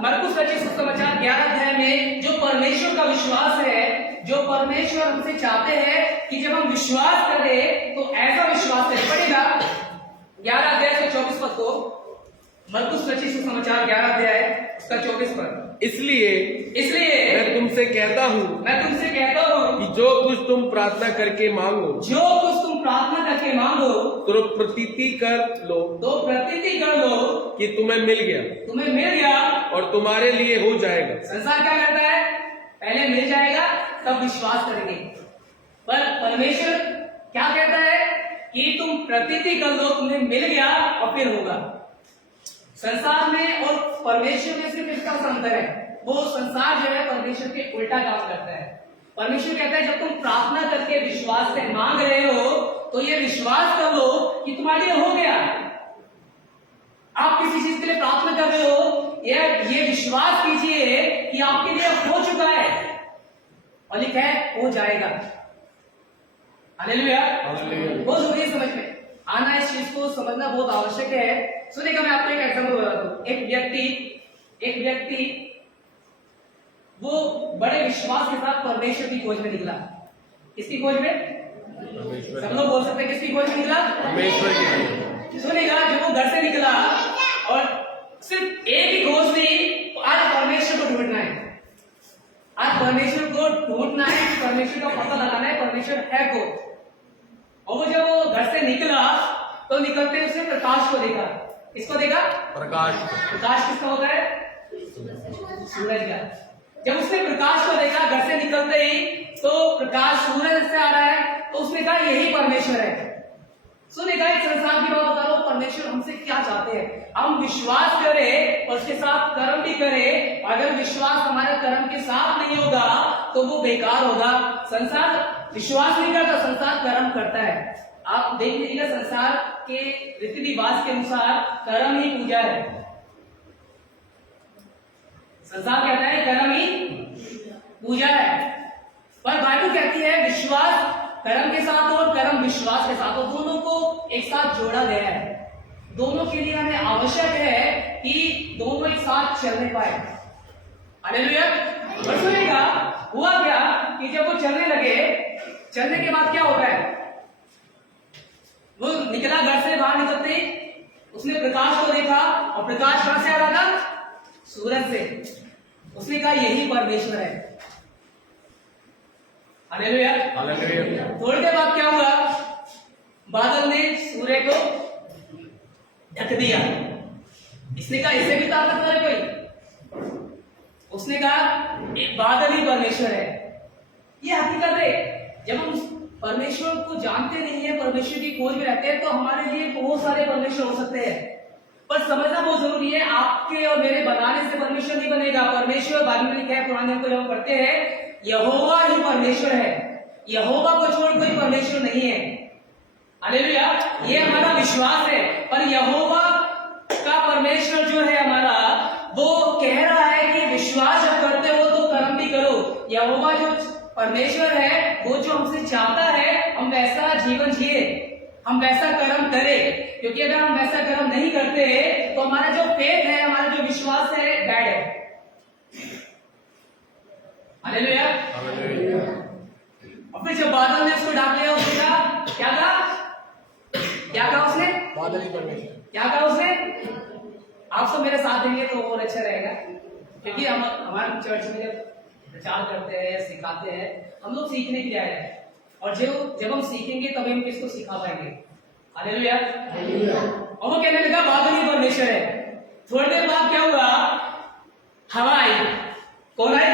मरकुस रचित सुसमाचार 11 अध्याय में जो परमेश्वर का विश्वास है, जो परमेश्वर हमसे चाहते हैं कि जब हम विश्वास करें तो ऐसा विश्वास करें। पढ़ेगा 11 अध्याय से 24 पद को, मरकुस रचित सुसमाचार 11 अध्याय उसका 24 पद। इसलिए मैं तुमसे कहता हूँ कि जो कुछ तुम प्रार्थना करके मांगो, जो कुछ तुम प्रार्थना करके मांगो तो प्रतीति कर लो कि तुम्हें मिल गया और तुम्हारे लिए हो जाएगा। संसार क्या करता है? पहले मिल जाएगा तब विश्वास करेंगे, पर परमेश्वर क्या कहता है कि तुम प्रतीति कर लो, तुम्हें मिल गया और फिर होगा। संसार में और परमेश्वर में सिर्फ इसका अंतर है, वो संसार जो है परमेश्वर के उल्टा काम करता है। परमेश्वर कहता है जब तुम प्रार्थना करके विश्वास से मांग रहे हो तो ये विश्वास कर लो कि तुम्हारे लिए हो गया। आप किसी चीज के लिए प्रार्थना कर रहे हो, ये विश्वास कीजिए कि आपके लिए हो चुका है और लिखा है हो जाएगा। हालेलुया। बहुत जरूरी है समझ में आना, इस चीज को समझना बहुत आवश्यक है। सुनिएगा, मैं आपको एक एग्जांपल बताता हूं। एक व्यक्ति वो बड़े विश्वास के साथ परमेश्वर की खोज में निकला। किसकी खोज में? सब लोग बोल सकते हैं किसकी खोज में निकला? परमेश्वर की। सुनिएगा, जब वो घर से निकला और सिर्फ एक ही खोज थी, आज परमेश्वर को ढूंढना है। आज परमेश्वर को ढूंढना है, परमेश्वर का पता लगाना है, परमेश्वर है को। और वो जब वो घर से निकला तो निकलते उसने प्रकाश को देखा। किसको देखा? प्रकाश। प्रकाश किसका होता है? सूरज का। जब उसने प्रकाश को देखा घर से निकलते ही, तो प्रकाश सूरज से आ रहा है, तो उसने कहा यही परमेश्वर है। सुनिएगा, एक संसार की बात बता रहा हूं, परमेश्वर हमसे क्या चाहते हैं। हम विश्वास करें और उसके साथ कर्म भी करें। अगर विश्वास हमारे कर्म के साथ नहीं होगा तो वो बेकार होगा। संसार विश्वास नहीं करता, संसार कर्म करता है। आप देख लीजिएगा, संसार के रीति रिवाज के अनुसार कर्म ही पूजा है। संसार कहता है कर्म ही पूजा है, पर बाइबल कहती है विश्वास कर्म के साथ हो और कर्म विश्वास के साथ हो, दोनों को एक साथ जोड़ा गया है। दोनों के लिए हमें आवश्यक है कि दोनों एक साथ चलने पाए। हालेलुया। और सुनिएगा, हुआ क्या कि जब वो चलने लगे, चलने के बाद क्या होता है? वो निकला, घर से बाहर निकलते उसने प्रकाश को देखा, और प्रकाश कहां से आ रहा था? सूरज से। उसने कहा यही परमेश्वर है। हालेलुया। हालेलुया। थोड़ी देर बाद क्या हुआ? बादल ने सूर्य को ढक दिया। इसने कहा इससे भी ताकतवर है कोई? उसने कहा एक बादल ही परमेश्वर है। ये हकीकत है। जब हम परमेश्वर को जानते नहीं है, परमेश्वर की खोज में रहते हैं, तो हमारे लिए बहुत सारे परमेश्वर हो सकते हैं, पर समझना बहुत जरूरी है, आपके और मेरे बनाने से परमेश्वर नहीं बनेगा। परमेश्वर बाइबल में लिखा है, पुराने नियम को जब हम पढ़ते हैं, यहोवा ही परमेश्वर है। यहोवा को छोड़ कोई परमेश्वर नहीं है। हालेलुया। ये हमारा विश्वास है। पर यहोवा का परमेश्वर जो है हमारा, वो कह रहा है कि विश्वास जब करते हो तो कर्म भी करो। यहोवा जो परमेश्वर है, वो जो हमसे चाहता है हम वैसा जीवन जिए, हम वैसा कर्म करें। क्योंकि अगर हम वैसा कर्म नहीं करते तो हमारा जो फेथ है, हमारा जो विश्वास है, बैड है। हालेलुया। और फिर जब बादल ने उसको ढाक लिया, उसने कहा क्या कहा? क्या कहा उसने? बादल ही परमेश्वर। क्या कहा उसने? आप सब मेरे साथ देंगे तो और अच्छा रहेगा, क्योंकि हम हमारे चर्च में जब प्रचार करते हैं या सिखाते हैं, हम लोग सीखने के लिए आए हैं, और जब हम सीखेंगे तभी हम किसको सिखा पाएंगे। हालेलुया। और वो कहने लगा बादल ही परमेश्वर है। थोड़ी देर बाद क्या हुआ? हवा आई। कौन आई?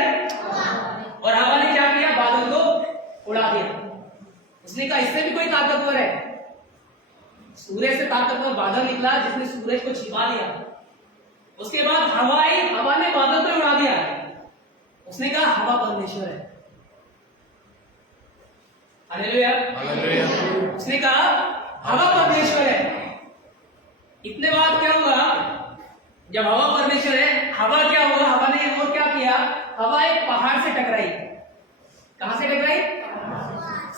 और हवा ने क्या किया? बादल को उड़ा दिया। उसने कहा इससे भी कोई ताकतवर है? सूरज से ताकतवर बादल निकला जिसने सूरज को छिपा लिया। उसके बाद हवा आई, हवा ने बादल को उड़ा दिया। उसने कहा हवा परमेश्वर है। हालेलुया। हालेलुया। उसने कहा हवा परमेश्वर है। इतने बाद क्या हुआ? जब हवा परमेश्वर है, हवा क्या हुआ? हवा ने और क्या किया? हवा एक पहाड़ से टकराई। कहां से टकराई?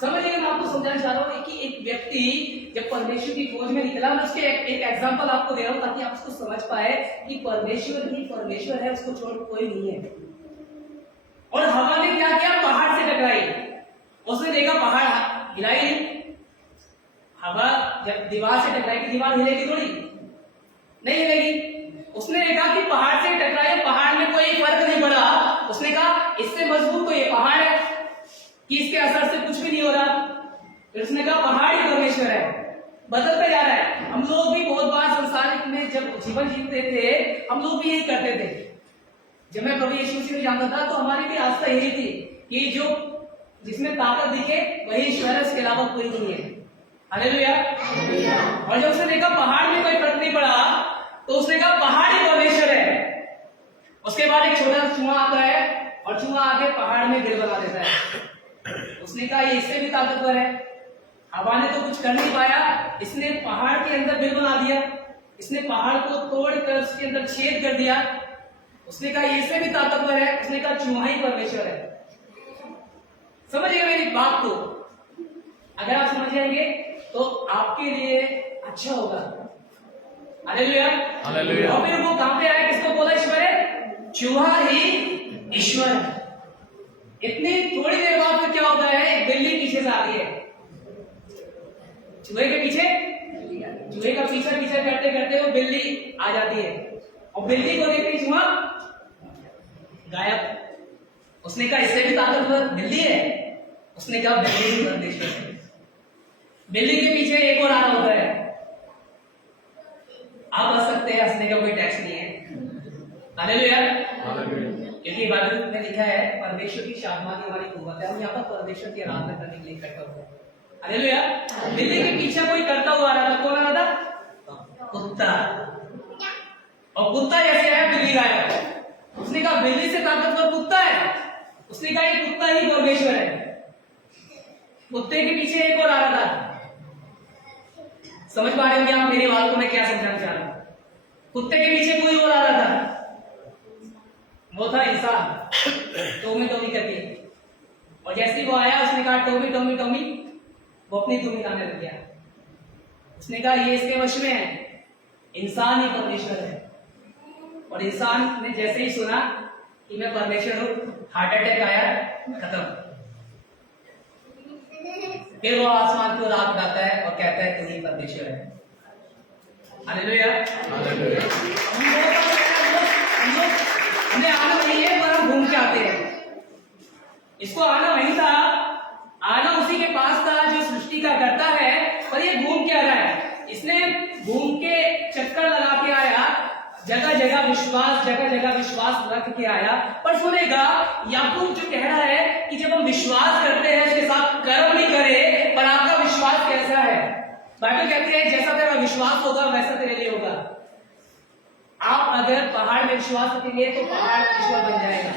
समझिए, मैं आपको समझाना चाह रहा हूं कि एक व्यक्ति जब परमेश्वर की खोज में निकला, मैं उसके एक एग्जांपल आपको दे रहा हूं ताकि आप उसको समझ पाए कि परमेश्वर ही परमेश्वर है, उसको छोड़ कोई नहीं है। और हवा ने क्या किया? पहाड़ से टकराई। उसने देखा पहाड़ हिलाई नहीं। हवा जब दीवार से टकराएगी, दीवार हिलेगी थोड़ी? नहीं हिलेगी। उसने देखा कि पहाड़ से टकराए, पहाड़ में कोई फर्क नहीं पड़ा। उसने कहा इससे मजबूत तो ये पहाड़ है कि इसके असर से कुछ भी नहीं हो रहा। फिर उसने कहा पहाड़ ही परमेश्वर है। बदलते जा रहा है। हम लोग भी बहुत बार संसार में जब जीवन जीते थे, हम लोग भी यही करते थे। जब मैं प्रभु यीशु मसीह को जानता था तो हमारी भी आस्था यही थी कि जो जिसमें ताकत दिखे वही ईश्वर है, उसके अलावा कोई नहीं है। हालेलुया। और जब उसने देखा पहाड़ में कोई फर्क नहीं पड़ा तो उसने कहा पहाड़ ही परमेश्वर है। उसके बाद एक छोटा सा चूहा आता है और चूहा आके पहाड़ में दिल बना देता है। उसने कहा ये इससे भी ताकतवर है। हवा ने तो कुछ कर नहीं पाया, इसने पहाड़ के अंदर दिल बना दिया। इसने पहाड़ को तोड़कर उसके अंदर छेद कर दिया। उसने कहा ये इससे भी ताकतवर है। उसने कहा चूहा ही परमेश्वर है। समझिए मेरी बात को, अगर आप समझ जाएंगे तो आपके लिए अच्छा होगा। हालेलुया। हालेलुया। और फिर वो कहां पे आया, किसको बोला ईश्वर है? चूहा ही ईश्वर है। इतनी थोड़ी देर बाद में क्या होता है, बिल्ली पीछे से आती है चूहे के पीछे। चूहे का पीछा पीछा करते करते वो बिल्ली आ जाती है और बिल्ली को देखते ही चूहा गायब। उसने कहा इससे भी ताकतवर बिल्ली है। उसने कहा बिल्ली ही परमेश्वर है। बिल्ली के पीछे एक और आना होता है। आप हंस सकते हैं, हंसने का कोई टैक्स नहीं है। हालेलुया। क्योंकि बाइबल में लिखा है परमेश्वर की शादमानी हमारी कुव्वत है। हम यहाँ पर परमेश्वर की आराधना करने के लिए इकट्ठा हुए हैं। हालेलुया। बिल्ली के पीछे कोई करता हुआ आ रहा था। कौन आ रहा था? कुत्ता। और कुत्ता जैसे है बिल्ली गायब। उसने कहा बिल्ली से ताकतवर कुत्ता है। उसने कहा ये कुत्ता ही परमेश्वर है। कुत्ते के पीछे एक और आ रहा था। समझ पा रहे होंगे आप मेरी बात को मैं क्या समझाना चाह रहा हूं। कुत्ते के पीछे कोई और आ रहा था, वो था इंसान टोमी टोमी करके। और जैसे वो आया उसने कहा टोमी टोमी टोमी, वो अपनी टोमी लाने लग गया। उसने कहा ये इसके वश में है, इंसान ही परमेश्वर है। और इंसान ने जैसे ही सुना कि मैं परमेश्वर हूं, हार्ट अटैक आया, खत्म। फिर वो आसमान को रात उठाता है और कहता है तू ही परमेश्वर है। हालेलुया। हमें आना वही है पर हम घूम के आते हैं। इसको आना वही था, आना उसी के पास था जो सृष्टि का करता है, पर ये घूम के आ रहा है। इसने घूम के चक्कर लगा के आया, जगह जगह विश्वास रख के आया। पर सुनेगा याकूब जो कह रहा है कि जब हम विश्वास करते हैं उसके साथ कर्म नहीं करे, पर आपका विश्वास कैसा है? बाइबल कहती है जैसा तेरा विश्वास होगा वैसा तेरे लिए होगा। आप अगर पहाड़ में विश्वास रखेंगे तो पहाड़ ईश्वर बन जाएगा।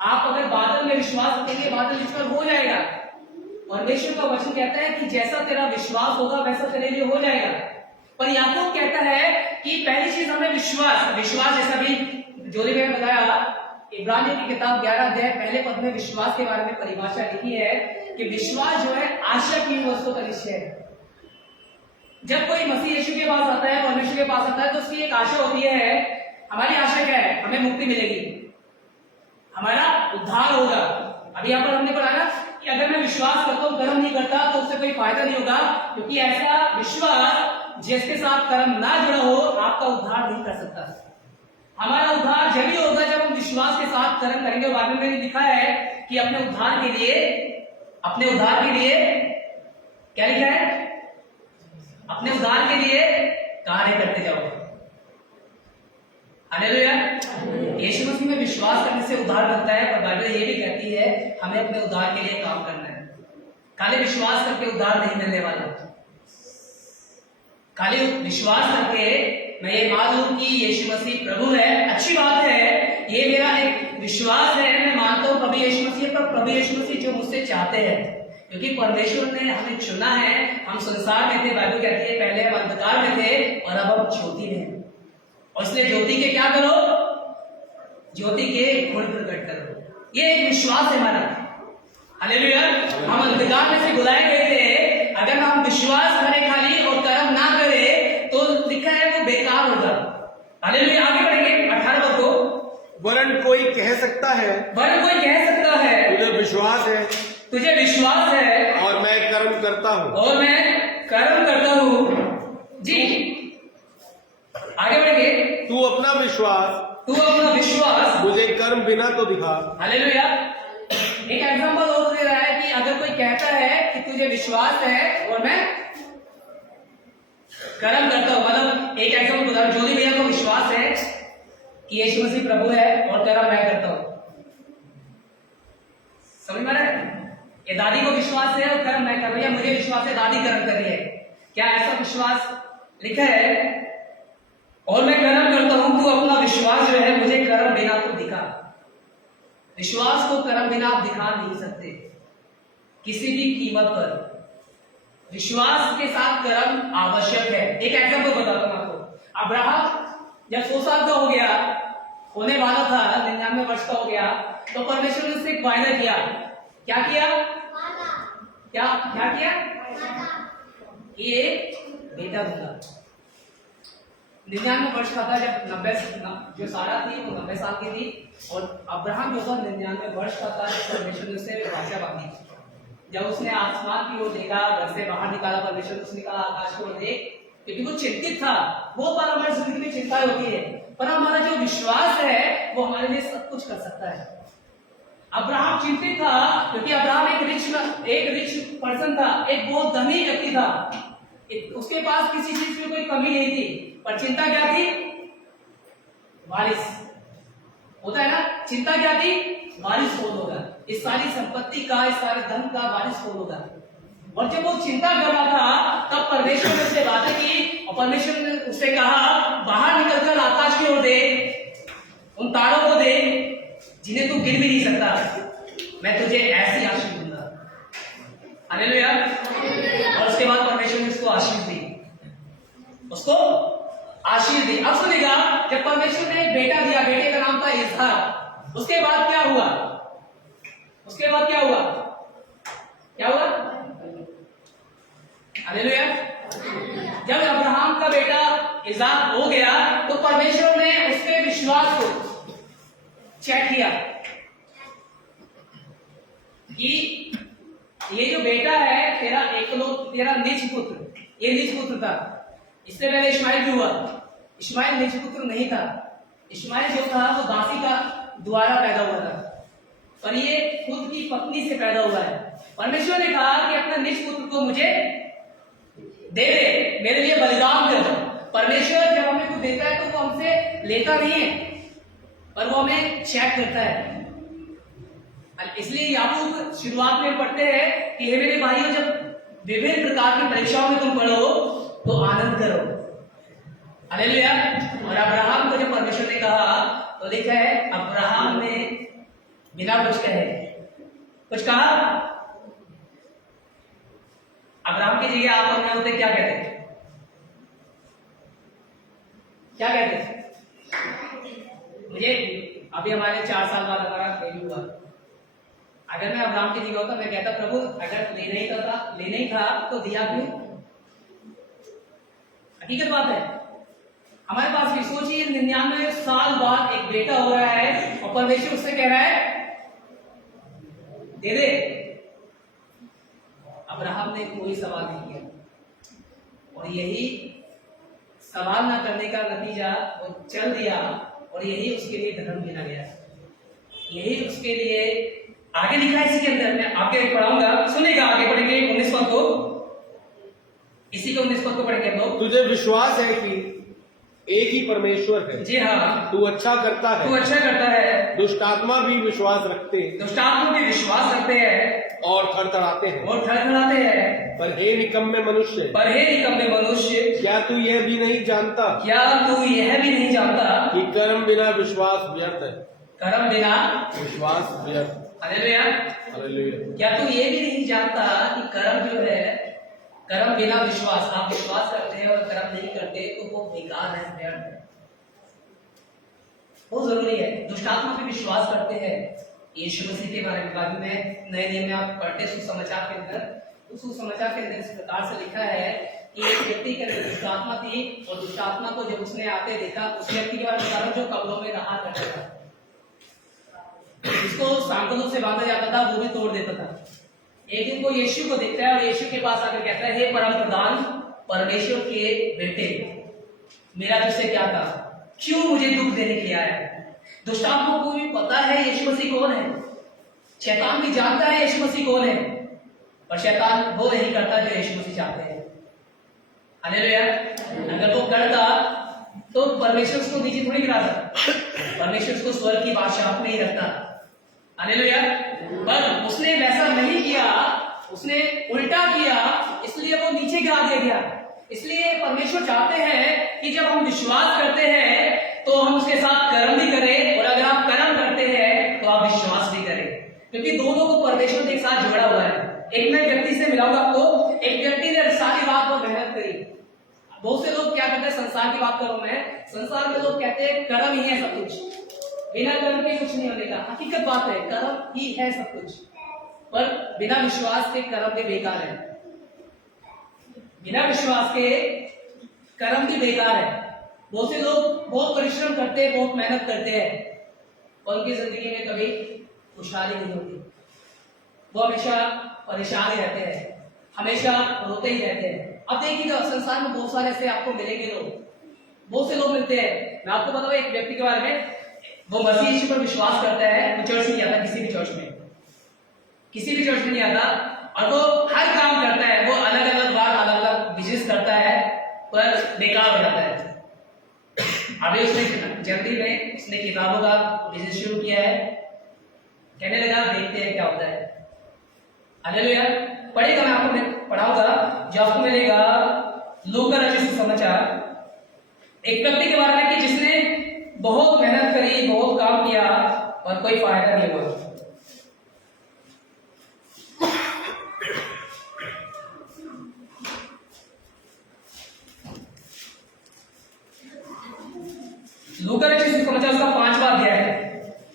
आप अगर बादल में विश्वास रखेंगे बादल ईश्वर हो जाएगा। परमेश्वर का वचन कहता है कि जैसा तेरा विश्वास होगा वैसा तेरे लिए हो जाएगा। पर याकूब कहता है कि पहली चीज हमें विश्वास जैसा भी जोली ने बताया, इब्रानियों की किताब 11 अध्याय पहले पद में विश्वास के बारे में परिभाषा लिखी है कि विश्वास जो है आशा की वस्तु का निश्चय है। जब कोई मसीह यीशु के पास आता है, परमेश्वर के पास आता है, तो उसकी एक आशा होती है। हमारी आशा क्या है? हमें मुक्ति मिलेगी, हमारा उद्धार होगा। अभी यहाँ पर हमने पढ़ा ना कि अगर मैं विश्वास करता हूँ कर्म नहीं करता तो उससे कोई फायदा नहीं होगा, क्योंकि ऐसा विश्वास जिसके साथ कर्म ना जुड़ा हो आपका उद्धार नहीं कर सकता। हमारा उद्धार जब ही होगा जब हम विश्वास के साथ कर्म करेंगे। बाइबल में लिखा है कि अपने उद्धार के लिए क्या लिखा है? अपने उद्धार के लिए कार्य करते जाओ। हालेलुया। यीशु मसीह में विश्वास करने से उद्धार मिलता है, पर बाइबल ये भी कहती है हमें अपने उद्धार के लिए काम करना है। खाली विश्वास करके उद्धार नहीं मिलने वाला। खाली विश्वास करके मैं ये मान लूं कि यीशु मसीह प्रभु है, अच्छी बात है, ये मेरा एक विश्वास है, मैं मानता हूं प्रभु यीशु मसीह। पर प्रभु यीशु मसीह जो मुझसे चाहते हैं, क्योंकि परमेश्वर ने हमें चुना है। हम संसार में थे, बाइबल कहती है पहले हम अंधकार में थे और अब हम ज्योति में हैं। और इसलिए ज्योति के क्या करो? ज्योति के गुण प्रकट करो। ये एक विश्वास है हमारा। हालेलुया। हम अंधकार में से बुलाए गए थे। अगर हम विश्वास करें खाली और कर्म ना करें तो लिखा है वो बेकार होगा। हालेलुया। आगे बढ़ेंगे 18 को। वरन कोई कह सकता है तुझे विश्वास है और मैं कर्म करता हूं जी। आगे बढ़ेंगे। तू अपना विश्वास मुझे मुझे कर्म बिना तो दिखा। हालेलुया। एक एग्जांपल और दे रहा है कि अगर कोई कहता है कि तुझे विश्वास है और मैं कर्म करता हूं, मतलब एक एग्जांपल बता, ज्योति भैया को विश्वास है कि यीशु मसीह प्रभु है और कर्म मैं करता हूं, समझ में आ रहा है? ये दादी को विश्वास है और कर्म मैं कर रही है, मुझे विश्वास है दादी कर्म कर रही है, क्या ऐसा विश्वास लिखा है? और मैं कर्म करता हूं, तू अपना विश्वास जो है मुझे कर्म बिना तो दिखा। विश्वास को कर्म बिना आप दिखा नहीं सकते किसी भी कीमत पर। विश्वास के साथ कर्म आवश्यक है। एक एग्जांपल बताता हूं आपको। अब्राहम जब 100 साल का हो गया, होने वाला था, 99 वर्ष का हो गया, तो परमेश्वर ने उससे एक वायदा किया। क्या किया? क्या किया? कि एक बेटा दूंगा। 99 वर्ष का था जब 90 जो सारा थी वो 90 साल की थी, और अब्राहम जो था 99 वर्ष का था जब परमेश्वर ने उसे वाचा बांधी। जब उसने आसमान की ओर देखा, घर से बाहर निकाला परमेश्वर, उसने कहा आकाश की ओर देख, क्योंकि वो चिंतित था। वो पर हमारी जिंदगी में चिंताएं होती है, पर हमारा जो विश्वास है वो हमारे लिए सब कुछ कर सकता है। अब्राहम चिंतित था क्योंकि अब्राहम एक रिच पर्सन था, एक बहुत धनी व्यक्ति था, उसके पास किसी चीज में कोई कमी नहीं थी, पर चिंता क्या थी? वारिस होता है ना, चिंता क्या थी? वारिस कौन होगा, इस सारी संपत्ति का, इस सारे धन का वारिस कौन होगा। और जब वो चिंता कर रहा था तब परमेश्वर ने उससे बातें की, और परमेश्वर ने उससे कहा बाहर निकलकर आकाश की ओर देख, उन तारों को देख जिन्हें तू गिन भी नहीं सकता, मैं तुझे ऐसी आशीष दूंगा। हालेलुया। और उसके बाद परमेश्वर ने उसको आशीष दी, उसको आशीष दी। अब सुनेगा, जब परमेश्वर ने एक बेटा दिया, बेटे का नाम था इसहाक, उसके बाद क्या हुआ? उसके बाद क्या हुआ? क्या हुआ? हालेलुया। जब अब्राहम का बेटा इसहाक हो गया तो परमेश्वर ने उसके विश्वास को चेक किया कि ये जो बेटा है तेरा निज पुत्र, ये निज पुत्र था। इससे पहले इस्माइल भी हुआ, इस्माइल निज पुत्र नहीं था। इस्माइल जो था वो दासी का द्वारा पैदा हुआ था, पर ये खुद की पत्नी से पैदा हुआ है। परमेश्वर ने कहा कि अपना निज पुत्र को मुझे दे दे, मेरे लिए बलिदान कर। परमेश्वर जब हमें कुछ देता है तो वो हमसे लेता नहीं है, पर वो हमें चेक करता है। इसलिए याकूब शुरुआत में पढ़ते हैं कि हे मेरे भाइयों, जब विभिन्न प्रकार की परीक्षाओं में तुम पढ़ो तो आनंद करो। हालेलुया। और अब्राहम को जब परमेश्वर ने कहा तो लिखा है अब्राहम ने बिना कुछ कहे कहा। अब्राहम की जगह आप और मैं होते क्या कहते? क्या कहते? मुझे अभी हमारे 4 साल बाद हमारा बेबी हुआ, अगर मैं अब्राहम की जगह होता मैं कहता प्रभु अगर लेना ही था तो दिया क्यों? हकीकत बात है, हमारे पास भी सोचिए 99 साल बाद एक बेटा हो रहा है और परमेश्वर उससे कह रहा है दे दे। अब्राहम ने कोई सवाल नहीं किया, और यही सवाल ना करने का नतीजा वो चल दिया, और यही उसके लिए धर्म गिना गया। यही उसके लिए आगे लिखा है इसी के अंदर, मैं आगे पढ़ाऊंगा, सुनेगा, आगे पढ़ेंगे 19 पद को, इसी को 19 पद को पढ़ेंगे। तो तुझे विश्वास है कि एक ही परमेश्वर है। जी हाँ, तू अच्छा करता है, तू अच्छा करता है। दुष्ट आत्मा भी विश्वास रखते हैं, दुष्ट आत्मा भी विश्वास रखते हैं और थरथराते हैं। पर हे निकम्मे मनुष्य, क्या तू यह भी नहीं जानता कि कर्म बिना विश्वास व्यर्थ है? कर्म बिना विश्वास व्यर्थ। हालेलुया। हालेलुया। क्या तू ये भी नहीं जानता कि कर्म जो है, कर्म बिना विश्वास, आप विश्वास करते हैं और कर्म नहीं करते तो वो बेकार है, व्यर्थ है। बहुत जरूरी है। दुष्ट आत्मा पे विश्वास करते हैं। यीशु मसीह के बारे में नए नियम में आप पढ़ते सुसमाचार के अंदर, तो सुसमाचार के अंदर इस प्रकार से लिखा है कि एक व्यक्ति के अंदर दुष्ट आत्मा थी, और दुष्ट आत्मा को जब उसने आते देखा, उस व्यक्ति के बारे में बता रहा हूं जो कब्रों में रहा करता था, जिसको सांकलों से बांधा जाता था, वो भी तोड़ देता था। एक दिन वो यीशु को देखता है और यीशु के पास आकर कहता है, हे परम प्रधान परमेश्वर के बेटे, मेरा तुझसे क्या था, क्यों मुझे दुख देने के लिए आया? दुष्ट आत्मा को भी पता है यीशु मसीह कौन है, शैतान भी जानता है यीशु मसीह कौन है, पर शैतान वो नहीं करता जो यीशु मसीह चाहते हैं। हालेलुया। अगर वो करता तो परमेश्वर उसको नीचे थोड़ी गिराता, परमेश्वर उसको स्वर्ग की बादशाह में ही रखता। हालेलुया। पर उसने वैसा नहीं किया, उसने उल्टा किया, इसलिए वो नीचे गिरा दिया गया। इसलिए परमेश्वर चाहते हैं कि जब हम विश्वास करते हैं तो हम उसके साथ कर्म भी करें, और अगर आप कर्म करते हैं तो आप विश्वास भी करें, क्योंकि दोनों को परमेश्वर के साथ जोड़ा हुआ है। एक मैं व्यक्ति से मिलाऊंगा आपको, एक व्यक्ति ने सारी बात पर मेहनत करी। बहुत से लोग क्या कहते हैं, संसार की बात करूं मैं, संसार में लोग कहते हैं कर्म ही है सब कुछ, बिना कर्म के कुछ नहीं होने का। हकीकत बात है, कर्म ही है सब कुछ, पर बिना विश्वास के कर्म भी बेकार है। बिना विश्वास के कर्म भी बेकार है। बहुत से लोग बहुत परिश्रम करते हैं, बहुत मेहनत करते हैं, और उनकी जिंदगी में कभी खुशहाली नहीं होती। वो हमेशा परेशान ही रहते हैं, हमेशा रोते ही रहते हैं। अब देखिएगा, संसार में बहुत सारे ऐसे आपको मिलेंगे लोग, बहुत से लोग मिलते हैं। मैं आपको बताऊं एक व्यक्ति के बारे में, वो मसीह यीशु पर विश्वास करता है, वो चर्च नहीं आता, किसी भी चर्च में नहीं आता, और वो हर काम करता है, वो अलग अलग बार अलग अलग बिजनेस करता है, पर बेकार हो जाता है। अभी उसने जल्दी में उसने किताबों का बिजनेस शुरू किया है, कहने लगा देखते हैं क्या होता है। हालेलुया। पढ़ेगा, मैं आपको पढ़ाऊंगा जो आपको मिलेगा लूका रचित सुसमाचार, एक व्यक्ति के बारे में कि जिसने बहुत मेहनत करी, बहुत काम किया, और कोई फायदा नहीं हुआ। लूका रचित सुसमाचार उसका 5वां अध्याय है,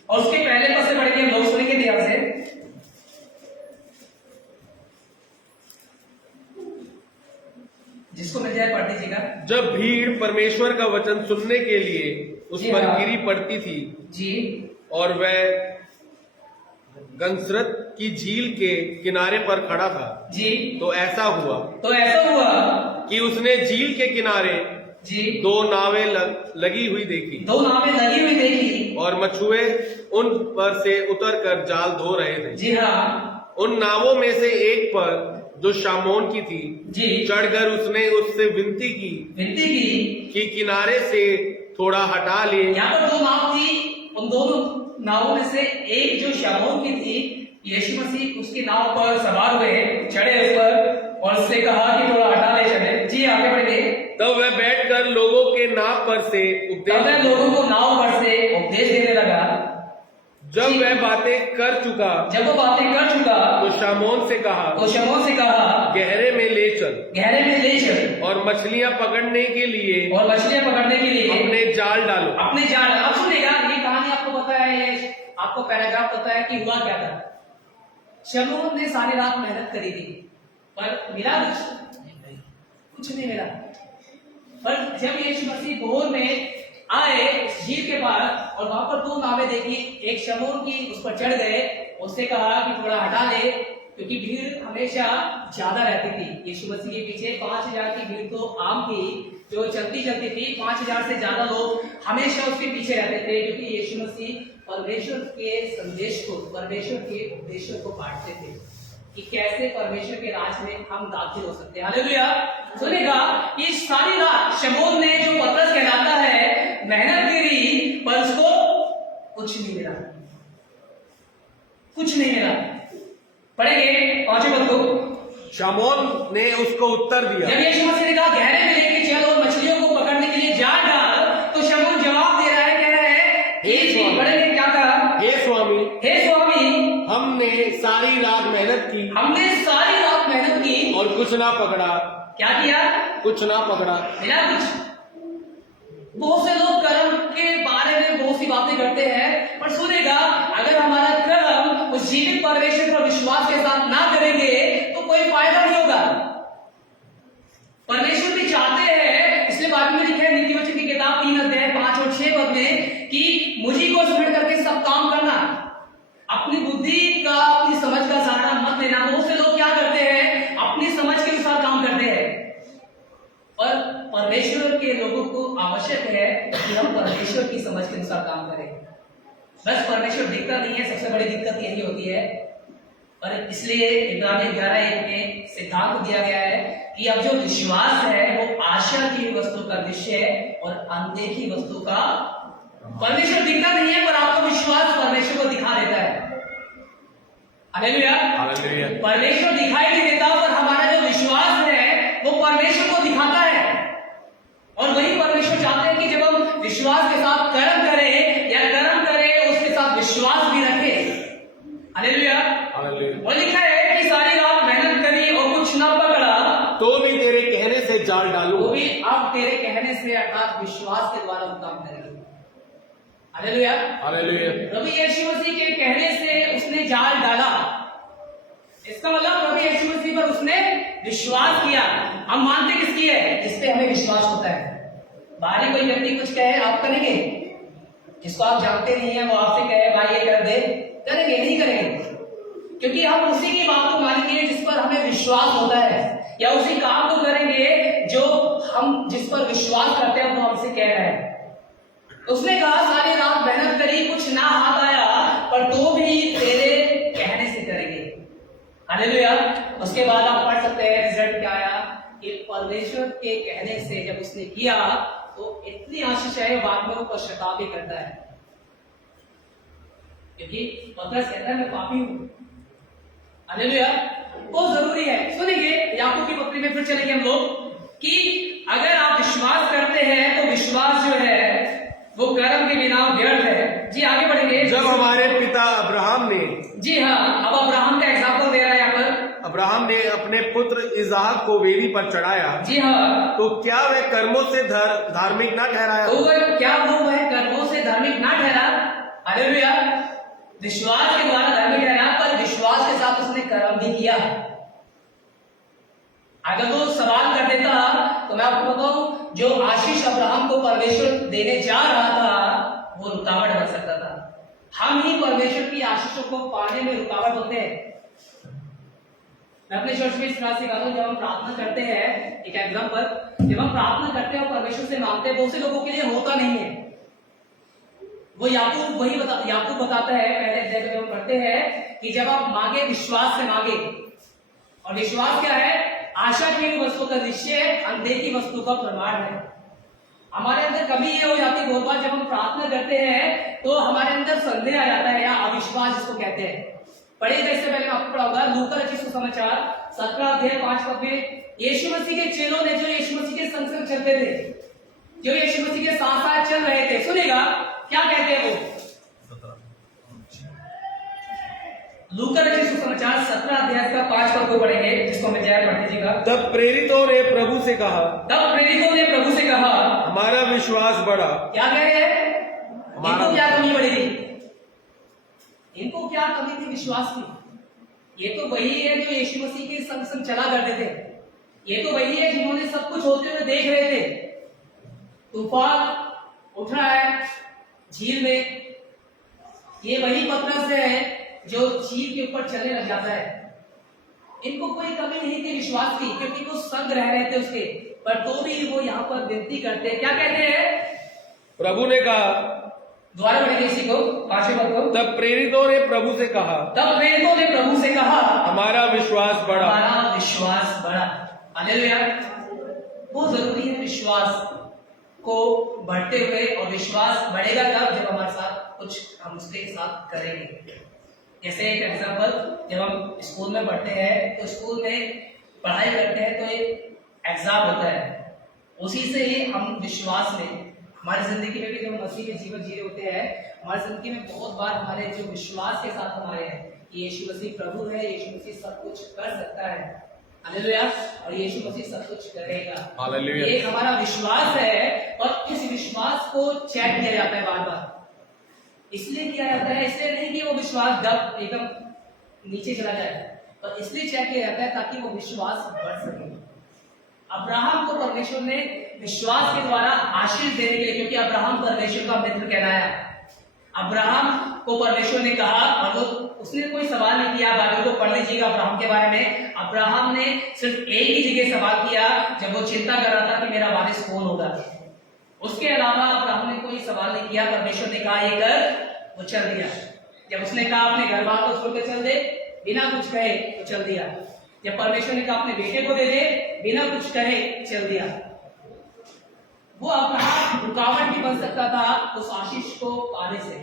और उसके पहले पद से पढ़ेंगे हम लोग, सुनेंगे ध्यान से। जिसको मिल जाए पढ़ दीजिएगा। जब भीड़ परमेश्वर का वचन सुनने के लिए उस पर गिरी पड़ती थी जी, और वह गंसरत की झील के किनारे पर खड़ा था जी, तो ऐसा हुआ कि उसने झील के किनारे जी 2 नावें लगी हुई देखी, 2 नावें लगी हुई देखी, और मछुए उन पर से उतरकर जाल धो रहे थे। जी हाँ। उन नावों में से एक पर जो शामोन की थी जी, चढ़कर उसने उससे विनती की कि किनारे से थोड़ा हटा ले। यहाँ पर 2 नाव थी, उन दोनों नावों में से एक जो शामोन की थी, यीशु मसीह उसकी नाव पर सवार हुए, चढ़े उस पर, और उससे कहा कि थोड़ा हटा ले चले। जी आगे बढ़ेंगे। तब वह बैठकर लोगों के नाव पर से उपदेश देने लगा। जब वह बातें कर चुका तो शामोन से कहा गहरे में ले चल और मछलियां पकड़ने के लिए अपने जाल डालो। अब सुनेगा, ये कहानी आपको पता है, ये आपको पैराग्राफ पता है कि हुआ क्या था। शमून ने सारी रात मेहनत करी थी, पर मिला कुछ नहीं मिला। पर जब यीशु मसीह भोर में आए उस झील के पास, और वहां पर 2 नावें देखी, एक शमून की, उस पर चढ़ गए, उससे कहा कि थोड़ा हटा ले, क्योंकि भीड़ हमेशा ज्यादा रहती थी। यीशु मसीह के पीछे 5000 की भीड़ तो आम थी, जो चलती थी। 5000 से ज्यादा लोग हमेशा उसके पीछे रहते थे, क्योंकि यीशु मसीह परमेश्वर के संदेश को, परमेश्वर के उपदेशों को बांटते थे कि कैसे परमेश्वर के राज में हम दाखिल हो सकते हैं। हालेलुया। सुनेगा, ये सारी रात शमून ने, जो पतरस कहलाता है, मेहनत करी, पर उसको कुछ नहीं मिला। पढ़ेंगे 5वें पद को। शमौन ने उसको उत्तर दिया, जब यीशु मसीह ने कहा गहरे में लेके चलो और मछलियों को पकड़ने के लिए जाल डाल, तो शमौन जवाब दे रहा है, कह रहा है, पढ़ेंगे क्या कहा? हे स्वामी, हमने सारी रात मेहनत की और कुछ ना पकड़ा। क्या किया? कुछ ना पकड़ा, मिला कुछ। बहुत से लोग कर्म के बारे में बहुत सी बातें करते हैं, पर सुनेगा, अगर हमारा कर्म उस जीवित परमेश्वर पर विश्वास के साथ ना करेंगे तो कोई फायदा नहीं होगा। परमेश्वर भी चाहते हैं, इसलिए बाइबल में लिखा है नीति वचन की किताब 3 अध्याय 5 और 6 पद में कि मुझी को स्मरण करके सब काम करना, अपनी बुद्धि का, अपनी समझ का सहारा मत लेना। बहुत से लोग क्या करते हैं, अपनी समझ के अनुसार काम करते हैं, और परमेश्वर के लोगों को आवश्यक है कि हम परमेश्वर की समझ के अनुसार काम करें। बस परमेश्वर दिखता नहीं है, सबसे बड़ी दिक्कत यही होती है। और इसलिए इब्रानियों 11:1 में सिद्धांत दिया गया है कि अब जो विश्वास है वो आशा की वस्तु का निश्चय है और अनदेखी वस्तु का। परमेश्वर दिखता नहीं है पर आपका विश्वास परमेश्वर को दिखा देता है। हालेलुया। हालेलुया। परमेश्वर दिखाई नहीं देता पर हमारा जो विश्वास है वो परमेश्वर को दिखाता है। और वही परमेश्वर चाहते हैं कि जब हम विश्वास के साथ कर्म करें या कर्म करें उसके साथ विश्वास भी रखें। हालेलुया। हालेलुया। और लिखा है कि सारी रात मेहनत करी और कुछ ना पकड़ा तो भी तेरे कहने से जाल डालूं। वो भी अब तेरे कहने से अर्थात विश्वास के द्वारा वो काम करेंगे। हालेलुया। हालेलुया। प्रभु यीशु मसीह के कहने से उसने जाल डाला। इसका मतलब प्रभु यीशु मसीह पर उसने विश्वास किया। हम मानते किसकी है? जिस पे हमें विश्वास होता है। बाहरी कोई व्यक्ति कुछ कहे आप करेंगे? जिसको आप जानते नहीं है वो आपसे कहे भाई ये कर दे, करेंगे? नहीं करेंगे, क्योंकि हम उसी की बात को मानेंगे जिस पर हमें विश्वास होता है, या उसी काम को करेंगे जो हम जिस पर विश्वास करते हैं वो हमसे कह रहे हैं। उसने कहा सारी रात मेहनत करी कुछ ना हाथ आया पर तो भी तेरे कहने से करेंगे। हालेलुया। उसके बाद आप पढ़ सकते हैं रिजल्ट क्या आया कि परमेश्वर के कहने से जब उसने किया तो इतनी आशीष है बाद में वो पश्चाताप भी करता है, क्योंकि पतरस कहता है मैं पापी हूं। हालेलुया। बहुत जरूरी है। सुनिए याकूब की पत्री में फिर चलेंगे हम लोग कि अगर आप विश्वास करते हैं तो विश्वास जो है वो कर्म के बिना व्यर्थ है। जी आगे बढ़ेंगे। जब हमारे पिता अब्राहम ने, जी हाँ, अब अब्राहम का एग्जाम्पल दे रहा है यहाँ पर। अब्राहम ने अपने पुत्र इसहाक को वेदी पर चढ़ाया, जी हाँ, तो क्या वह कर्मों से धार्मिक ना ठहराया? तो वह कर्मों से धार्मिक ना ठहरा? हालेलुया। विश्वास के द्वारा धार्मिक ठहरा पर विश्वास के साथ उसने कर्म भी किया। अगर तो सवाल कर देता तो मैं आपको बताऊं जो आशीष अब्राहम को परमेश्वर देने जा रहा था वो रुकावट बन सकता था। हम ही परमेश्वर की आशीषों को पाने में रुकावट होते हैं। मैं अपने चर्च में इस बात सिखाता हूं, जब हम प्रार्थना करते हैं, एक एग्जांपल, जब हम प्रार्थना करते हैं और परमेश्वर से मांगते हैं, बहुत से लोगों के लिए होता नहीं है। वो याकूब बताता है पहले अध्याय में हम पढ़ते हैं कि जब आप मांगे विश्वास से मांगे, और विश्वास क्या है? आशा की वस्तु का निश्चय, अनदेखी वस्तु का प्रमाण है। हमारे अंदर कभी ये हो जाती है बहुत बार जब हम प्रार्थना करते हैं तो हमारे अंदर संदेह आ जाता है या अविश्वास जिसको कहते हैं। पढ़िएगा, इससे पहले मैं आपको पढ़ाऊंगा लूका रचित सुसमाचार 17 अध्याय 5 पद में यीशु मसीह के चेलों ने जो यीशु मसीह के संग संग चलते थे, जो यीशु मसीह के साथ साथ चल रहे थे, सुनेगा क्या कहते हैं वो। लूका रचित सुसमाचार 17 अध्याय का 5 पद को पढ़ेंगे, जिसको मैं जय पढ़ दीजिएगा। तब प्रेरितों ने प्रभु से कहा, हमारा विश्वास बढ़ा। क्या कह रहे हैं? इनको क्या कमी पड़ेगी? इनको क्या कमी थी विश्वास की? ये तो वही है जो यीशु मसीह के संग संग चला करते थे। ये तो वही है जिन्होंने सब कुछ होते हुए देख रहे थे। तूफान उठ रहा है झील में, ये वही पतरस है जो झील के ऊपर चलने लग जाता है। इनको कोई कमी नहीं थी विश्वास की, क्योंकि वो संग रह रहे थे उसके, पर तो भी वो यहाँ पर विनती करते हैं। क्या कहते हैं? प्रभु ने कहा, द्वारा पढ़ेंगे इसी को, 5वें पद को। तब प्रेरितों ने प्रभु से कहा, हमारा विश्वास बढ़ा। हालेलुया। बहुत जरूरी है विश्वास को बढ़ते हुए, और विश्वास बढ़ेगा कब? जब हमारे साथ कुछ हम उसके साथ करेंगे। जैसे एक एग्जांपल, जब हम स्कूल में पढ़ते हैं तो स्कूल में पढ़ाई करते हैं तो एक एग्जाम होता है, उसी से ही हम विश्वास में हमारी जिंदगी में भी जब मसीह के जीवन जी रहे होते हैं, हमारी जिंदगी में बहुत बार हमारे जो विश्वास के साथ हमारे हैं कि यीशु मसीह प्रभु है, यीशु मसीह सब कुछ कर सकता है। हालेलुया। और यीशु मसीह सब कुछ करेगा। हालेलुया। एक हमारा विश्वास है और इस विश्वास को चेक किया जाता है बार बार। इसलिए किया जाता है, इसलिए नहीं कि वो विश्वास दब एकदम नीचे चला जाए, पर इसलिए चेक किया जाता है ताकि वो विश्वास बढ़ सके। अब्राहम को परमेश्वर ने विश्वास के द्वारा आशीष देने के लिए, क्योंकि अब्राहम परमेश्वर का मित्र कहलाया, अब्राहम को परमेश्वर ने कहा, और उसने कोई सवाल नहीं किया। बाइबल को पढ़ लीजिएगा अब्राहम के बारे में। अब्राहम ने सिर्फ एक ही जगह सवाल किया जब वो चिंता कर रहा था कि मेरा वारिस कौन होगा। उसके अलावा अब्राहम ने कोई सवाल नहीं किया। परमेश्वर ने कहा ये कर, वो चल दिया। जब उसने कहा अपने घर बार को छोड़ के चल दे, बिना कुछ कहे तो चल दिया। जब परमेश्वर ने कहा अपने बेटे को दे दे, बिना कुछ कहे चल दिया। वो अब्राहम रुकावट भी बन सकता था उस आशीष को पाने से।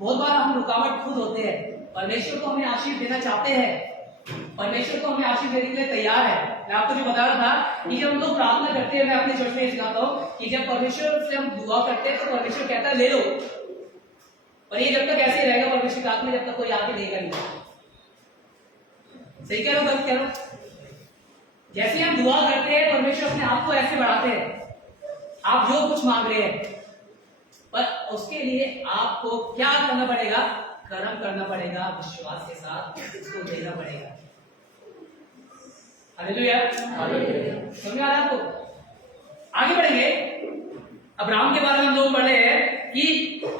बहुत बार हम रुकावट खुद होते हैं। परमेश्वर को हमें आशीष देना चाहते हैं, परमेश्वर को हमें आशीष देने के लिए तैयार है। मैं आपको जो बता रहा था कि जब हम लोग प्रार्थना करते हैं, मैं अपने चर्च में ये सिखाता हूँ कि जब परमेश्वर से हम दुआ करते हैं तो परमेश्वर कहता है ले लो, और ये जब तक ऐसे ही रहेगा परमेश्वर के हाथ में, जब तक कोई आके देगा नहीं। सही कह रहा हूं, गलत कह रहा हूं? जैसे हम दुआ करते हैं परमेश्वर अपने आप को ऐसे बढ़ाते हैं, आप जो कुछ मांग रहे हैं, पर उसके लिए आपको क्या करना पड़ेगा? कर्म करना पड़ेगा, विश्वास के साथ उसको देना पड़ेगा। हालेलुया, समझ आ रहा है आपको? आगे बढ़ेंगे। अब्राहम के बारे में हम लोग पढ़े हैं कि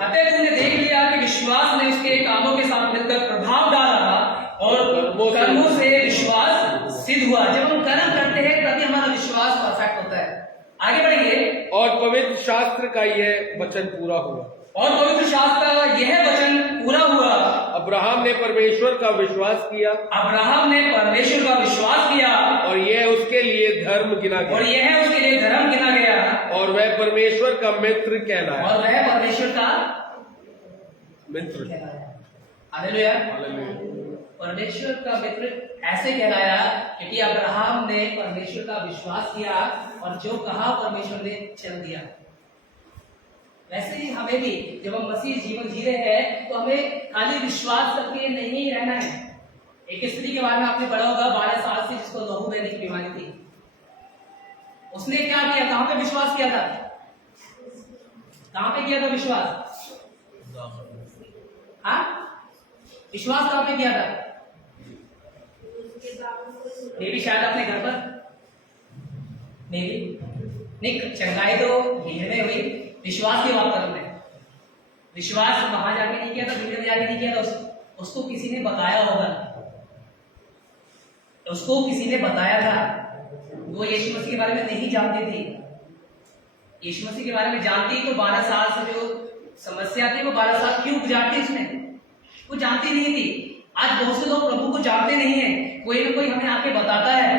अतः तूने देख लिया कि विश्वास ने उसके कामों के साथ मिलकर प्रभाव डाला और कर्मों से विश्वास सिद्ध हुआ। जब हम कर्म करते हैं तभी हमारा विश्वास परफेक्ट होता है। आगे बढ़ेंगे। और पवित्र शास्त्र का यह वचन पूरा हुआ, और पवित्र शास्त्र का यह वचन पूरा हुआ। अब्राहम ने परमेश्वर का विश्वास किया, अब्राहम ने परमेश्वर का विश्वास किया, और यह उसके लिए धर्म गिना और गया, यह उसके लिए धर्म गिना गया, और वह परमेश्वर का मित्र कहलाया। और वह परमेश्वर का मित्र कहलाया। हालेलुया। परमेश्वर का मित्र ऐसे कहलाया क्योंकि अब्राहम ने परमेश्वर का विश्वास किया और जो कहा परमेश्वर ने चल दिया। वैसे ही हमें भी जब हम मसीह जीवन जी रहे हैं तो हमें खाली विश्वास करके नहीं रहना है। एक स्त्री के बारे में आपने पढ़ा होगा, 12 साल से जिसको लहू बहने की बीमारी थी। उसने क्या किया? कहां पे विश्वास किया था? कहां पे किया था विश्वास? हाँ, विश्वास कहां पे किया था? मे भी शायद अपने घर पर, मे भी नहीं, चंगाई तो भीड़ में हुई। विश्वास की बात करूं मैं, विश्वास वहां जाके नहीं किया था, भीड़ में जाके नहीं किया था। उसको किसी ने बताया होगा, उसको किसी ने बताया था। वो यीशु मसीह के बारे में नहीं जानती थी। यीशु मसीह के बारे में जानती तो 12 साल से जो समस्या थी वो 12 साल क्यों गुजारती उसने? वो जानती नहीं थी। आज बहुत से लोग प्रभु को जानते नहीं है। कोई ना कोई हमें आके बताता है,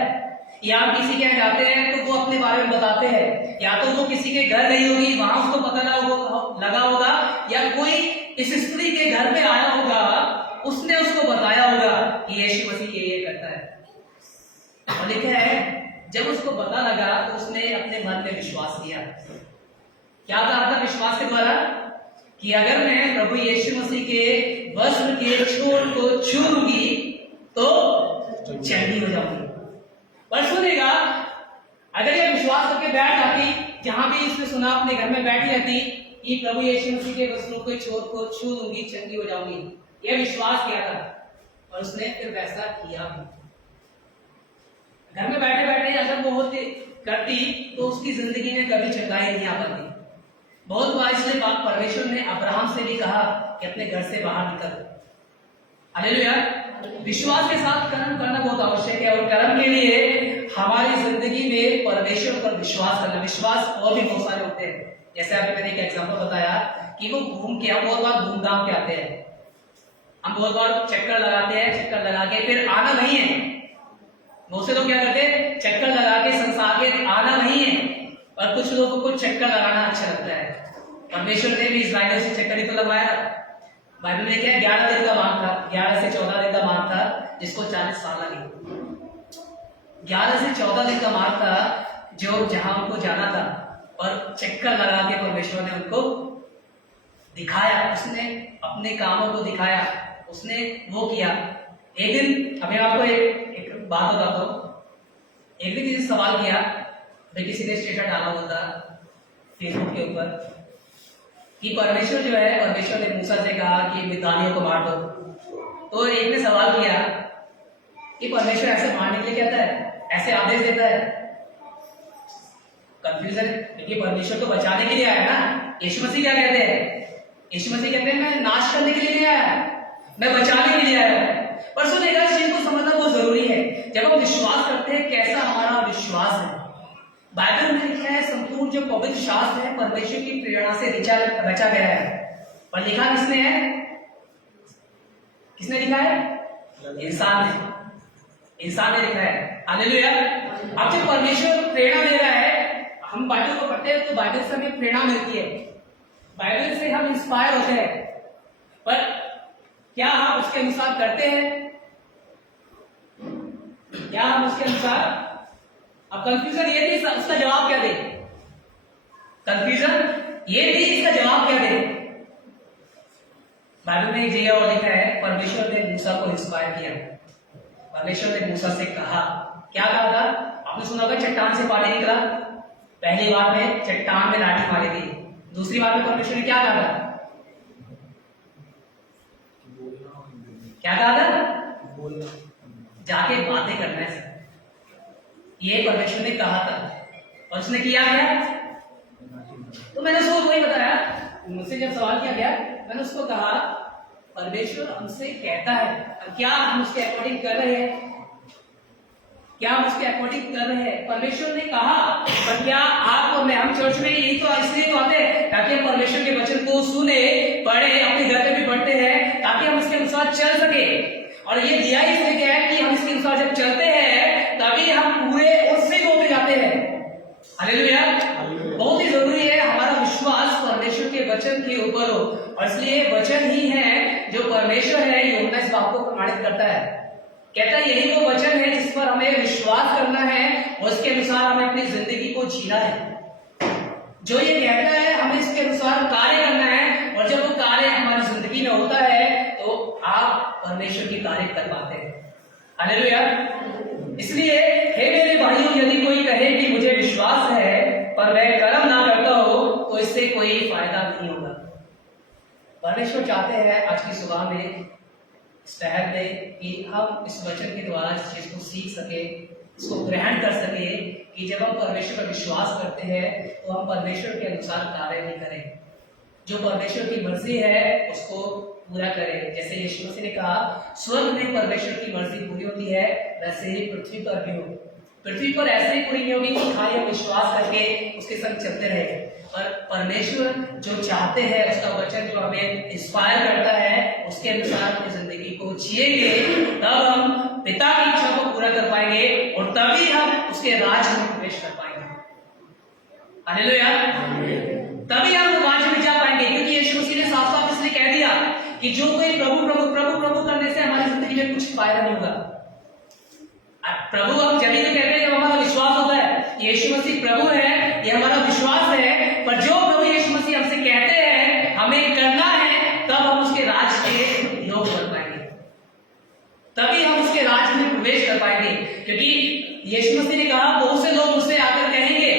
या हम किसी के यहाँ जाते हैं तो वो अपने बारे में बताते हैं, या तो वो किसी के घर गई होगी, वहां उसको पता लगा होगा, या कोई इस स्त्री के घर में आया होगा, उसने उसको बताया होगा कि यीशु मसीह ये करता है। और लिखा है जब उसको पता लगा तो उसने अपने मन में विश्वास किया। क्या था विश्वास के द्वारा? कि अगर मैं प्रभु यीशु मसीह के वस्त्र के छोर को छू लूंगी तो चंगी हो जाऊंगी। पर सुनेगा, अगर ये विश्वास करके बैठ जाती, जहां भी इसने सुना अपने घर में बैठी रहती कि प्रभु यीशु मसीह के वस्त्रों के छोर को छू लूंगी चंगी हो जाऊंगी, यह विश्वास किया था और उसने फिर वैसा किया भी। घर में बैठे बैठे अगर वो होती करती तो उसकी जिंदगी में कभी चंगाई नहीं आ पाती। बहुत बार इसलिए परमेश्वर ने अब्राहम से भी कहा कि अपने घर से बाहर निकल। हालेलुया। विश्वास के साथ कर्म करना बहुत आवश्यक है, और कर्म के लिए हमारी जिंदगी में परमेश्वर पर विश्वास करना। विश्वास और भी बहुत सारे होते हैं। जैसे अभी मैंने एक एग्जांपल बताया कि वो घूम के, हम बहुत बार घूमघाम के आते हैं, हम बहुत बार चक्कर लगाते हैं, चक्कर लगा के फिर आना नहीं है। बहुत से लोग क्या करते हैं, चक्कर लगा के संसार के आना नहीं है, और कुछ लोगों को चक्कर लगाना अच्छा लगता है। परमेश्वर ने भी इस्राएलियों से चक्कर ही तो लगवाया। बाइबल में क्या 11 दिन का मार्ग था, 11 से 14 दिन का मार्ग था, जिसको 40 साल लगे। 11 से 14 दिन का मार्ग था जो जहां उनको जाना था, और चक्कर लगा के परमेश्वर ने उनको दिखाया, उसने अपने कामों को दिखाया, उसने वो किया। एक दिन अभी आपको एक बात बताता हूं। एक दिन किसी सवाल किया, किसी ने स्टेटस डाला हुआ था फेसबुक के ऊपर कि परमेश्वर जो है, परमेश्वर ने मूसा से कहा कि मिद्यानियों को मार दो। तो एक ने सवाल किया कि परमेश्वर ऐसे मारने के लिए कहता है, ऐसे आदेश देता है? कंफ्यूजन, क्योंकि परमेश्वर तो बचाने के लिए आया ना। यीशु मसीह क्या कहते हैं? यीशु मसीह कहते हैं मैं नाश करने के लिए नहीं आया, मैं बचाने के लिए आया। पर सुनेगा, इस चीज को समझना बहुत जरूरी है। जब हम विश्वास करते हैं, कैसा हमारा विश्वास है। बाइबल में लिखा है संपूर्ण जो पवित्र शास्त्र है परमेश्वर की प्रेरणा से रचा गया है। पर लिखा किसने है? किसने लिखा है? इंसान ने लिखा है। हालेलुया। अब जब परमेश्वर प्रेरणा दे रहा है, हम बाइबल को पढ़ते हैं तो बाइबल से हमें प्रेरणा मिलती है, बाइबल से हम इंस्पायर होते हैं, पर क्या हम उसके अनुसार करते हैं? क्या हम उसके अनुसार? अब कंफ्यूजन ये थी, उसका जवाब क्या दे? कंफ्यूजन ये थी, इसका जवाब क्या दे? बाइबल में एक जगह और लिखा है, परमेश्वर ने मूसा को इंस्पायर किया। परमेश्वर ने मूसा से कहा, क्या कहा था? आपने सुना होगा चट्टान से पानी निकला। पहली बार में चट्टान में लाठी मारी थी, दूसरी बार में परमेश्वर ने क्या कहा था? क्या कहा था? जाके बातें करना है सर, ये परमेश्वर ने कहा था। और उसने किया क्या? तो मैंने उसको वही बताया, मुझसे जब सवाल किया गया मैंने उसको कहा परमेश्वर हमसे कहता है, क्या हम उसके अकॉर्डिंग कर रहे हैं? क्या हम उसके अकॉर्डिंग कर रहे हैं? परमेश्वर ने कहा, पर क्या आप और मैं, हम चर्च में यही तो इसलिए तो आते हैं ताकि हम परमेश्वर के वचन को सुने, पढ़े, अपने घर पे भी पढ़ते हैं ताकि हम उसके अनुसार चल सके। और ये दिया इसलिए क्या है कि हम इसके अनुसार जब चलते हैं तभी हम पूरे और सिद्ध होते जाते हैं। हालेलुया। बहुत ही जरूरी है हमारा विश्वास परमेश्वर के वचन के ऊपर हो, और इसलिए वचन ही है जो परमेश्वर है, यूहन्ना इस बात को प्रमाणित करता है। कहता है यही वो वचन है जिस पर हमें विश्वास करना है और उसके अनुसार हमें अपनी जिंदगी को जीना है। जो ये कहता है हमें इसके अनुसार कार्य करना है, और जब वो कार्य हमारी जिंदगी में होता है तो आप परमेश्वर की कार्य कर पाते हैं। हालेलुया। इसलिए हे मेरे भाइयों, यदि कोई कहे कि मुझे विश्वास है पर वह कर्म ना करता हो तो इससे कोई फायदा नहीं होगा। परमेश्वर चाहते हैं आज की सुबह में, इस टहल में, कि हम इस वचन के द्वारा इस चीज को सीख सके, इसको ग्रहण कर सके कि जब हम परमेश्वर पर विश्वास करते हैं तो हम परमेश्वर के अनुसार कार्य नहीं करें, जो परमेश्वर की मर्जी है उसको पूरा करें। जैसे यीशु मसीह ने कहा स्वर्ग में परमेश्वर की मर्जी पूरी होती है, वैसे ही पृथ्वी पर भी हो। पृथ्वी पर ऐसे ही पूरी नहीं होगी कि खाली हम विश्वास करके उसके संग चलते रहे, पर परमेश्वर जो चाहते हैं, उसका वचन जो हमें इंस्पायर करता है, उसके अनुसार अपनी जिंदगी को जिएंगे, तब हम पिता की इच्छा को पूरा कर पाएंगे और तभी हम उसके राज में प्रवेश कर पाएंगे। हालेलुया। तभी हम राज में जा पाएंगे, क्योंकि यीशु मसीह ने साफ साफ इसलिए कह दिया कि जो कोई प्रभु प्रभु प्रभु प्रभु करने से हमारी जिंदगी में कुछ फायदा नहीं होगा। प्रभु हम जब ही तो कहते हैं जब हमारा विश्वास होता है यीशु मसीह प्रभु है, ये हमारा विश्वास है, पर जो प्रभु यीशु मसीह हमसे कहते हैं हमें करना है, तब हम उसके राज के योग बन पाएंगे, तभी हम उसके राज में प्रवेश कर पाएंगे। क्योंकि यीशु मसीह ने कहा बहुत से लोग मुझसे आकर कहेंगे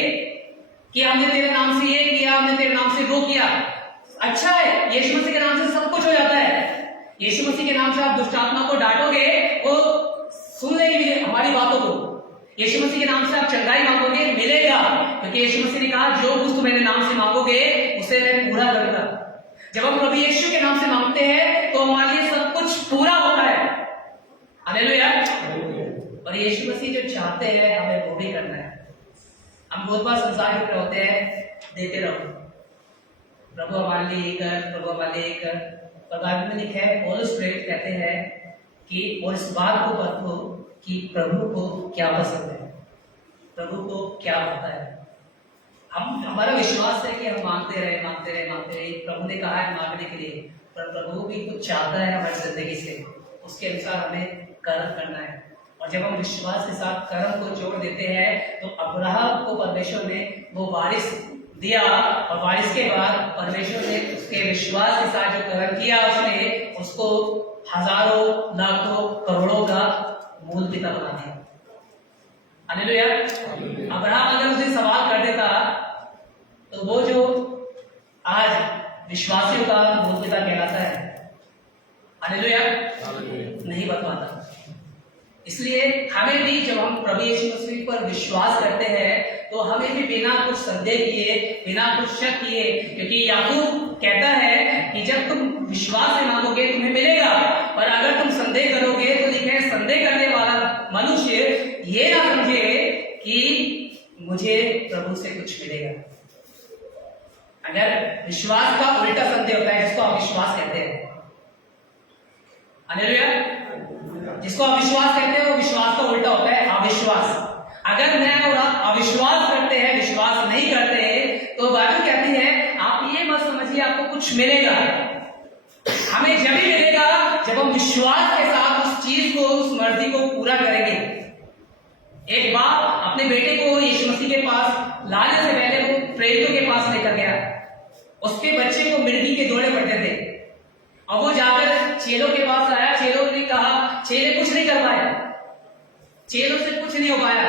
कि हमने तेरे नाम से ये किया, हमने तेरे नाम से वो किया। अच्छा है, यीशु मसीह के नाम से सब कुछ हो जाता है। यीशु मसीह के नाम से आप दुष्ट आत्मा को डांटोगे, वो सुन लेगी हमारी बातों को। यीशु मसीह के नाम से आप चंगाई मांगोगे, मिलेगा, क्योंकि यीशु मसीह ने कहा जो कुछ तुम मेरे नाम से मांगोगे उसे मैं पूरा करूंगा। जब हम प्रभु यीशु के नाम से मांगते हैं तो हमारे लिए सब कुछ पूरा होता है। हालेलुया। और यीशु मसीह जो चाहते हैं हमें वो भी करना है। हम बहुत बार संसार के होते हैं, देते रहो, प्रभु हमारे लिए कर, प्रभु हमारे लिए कर, पर बाइबल में लिखा है, पौलुस प्रेरित कहते हैं कि और इस बात को परखो कि प्रभु को क्या पसंद है, प्रभु को क्या होता है। हमारा विश्वास है कि हम मांगते रहे मांगते रहे मांगते रहे, प्रभु ने कहा है मांगने के लिए, पर प्रभु भी कुछ चाहता है हमारी जिंदगी से, उसके अनुसार हमें कर्म करना है। और जब हम विश्वास के साथ कर्म को जोड़ देते हैं तो अब्राहम को परमेश्वर ने वो वारिस दिया, और वारिस के बाद परमेश्वर ने उसके विश्वास के साथ जो कर्म किया उसने उसको हजारों लाखों करोड़ों का मूल पिता बना दिया। हालेलुया। अब्राहम अगर उसे सवाल कर देता तो वो जो आज विश्वासियों का मूल पिता कहलाता है, हालेलुया, नहीं बन पाता। इसलिए हमें भी जब हम प्रभु यीशु मसीह पर विश्वास करते हैं तो हमें भी बिना कुछ संदेह किए, बिना कुछ शक किए, क्योंकि याकूब कहता है कि जब तुम विश्वास से मांगोगे तुम्हें मिलेगा, पर अगर तुम संदेह करोगे तो लिखे है संदेह करने वाला मनुष्य ये ना समझे कि मुझे प्रभु से कुछ मिलेगा। अगर विश्वास का उल्टा संदेह होता है जिसको अविश्वास कहते हैं, हालेलुया, जिसको अविश्वास कहते हैं वो विश्वास का उल्टा होता है अविश्वास। अगर मैं और आप अविश्वास करते हैं, विश्वास नहीं करते हैं, तो बाइबल कहती है आप ये मत समझिए आपको कुछ मिलेगा। हमें जब ही मिलेगा जब हम विश्वास के साथ उस चीज को, उस मर्जी को पूरा करेंगे। एक बाप अपने बेटे को यीशु मसीह के पास लाने से पहले वो प्रेरितों के पास लेकर गया। उसके बच्चे को मिर्गी के दौरे पड़ते थे। अब वो जाकर चेलों के पास आया। चेलों ने कहा, चेले कुछ नहीं कर पाए, चेलों से कुछ नहीं हो पाया।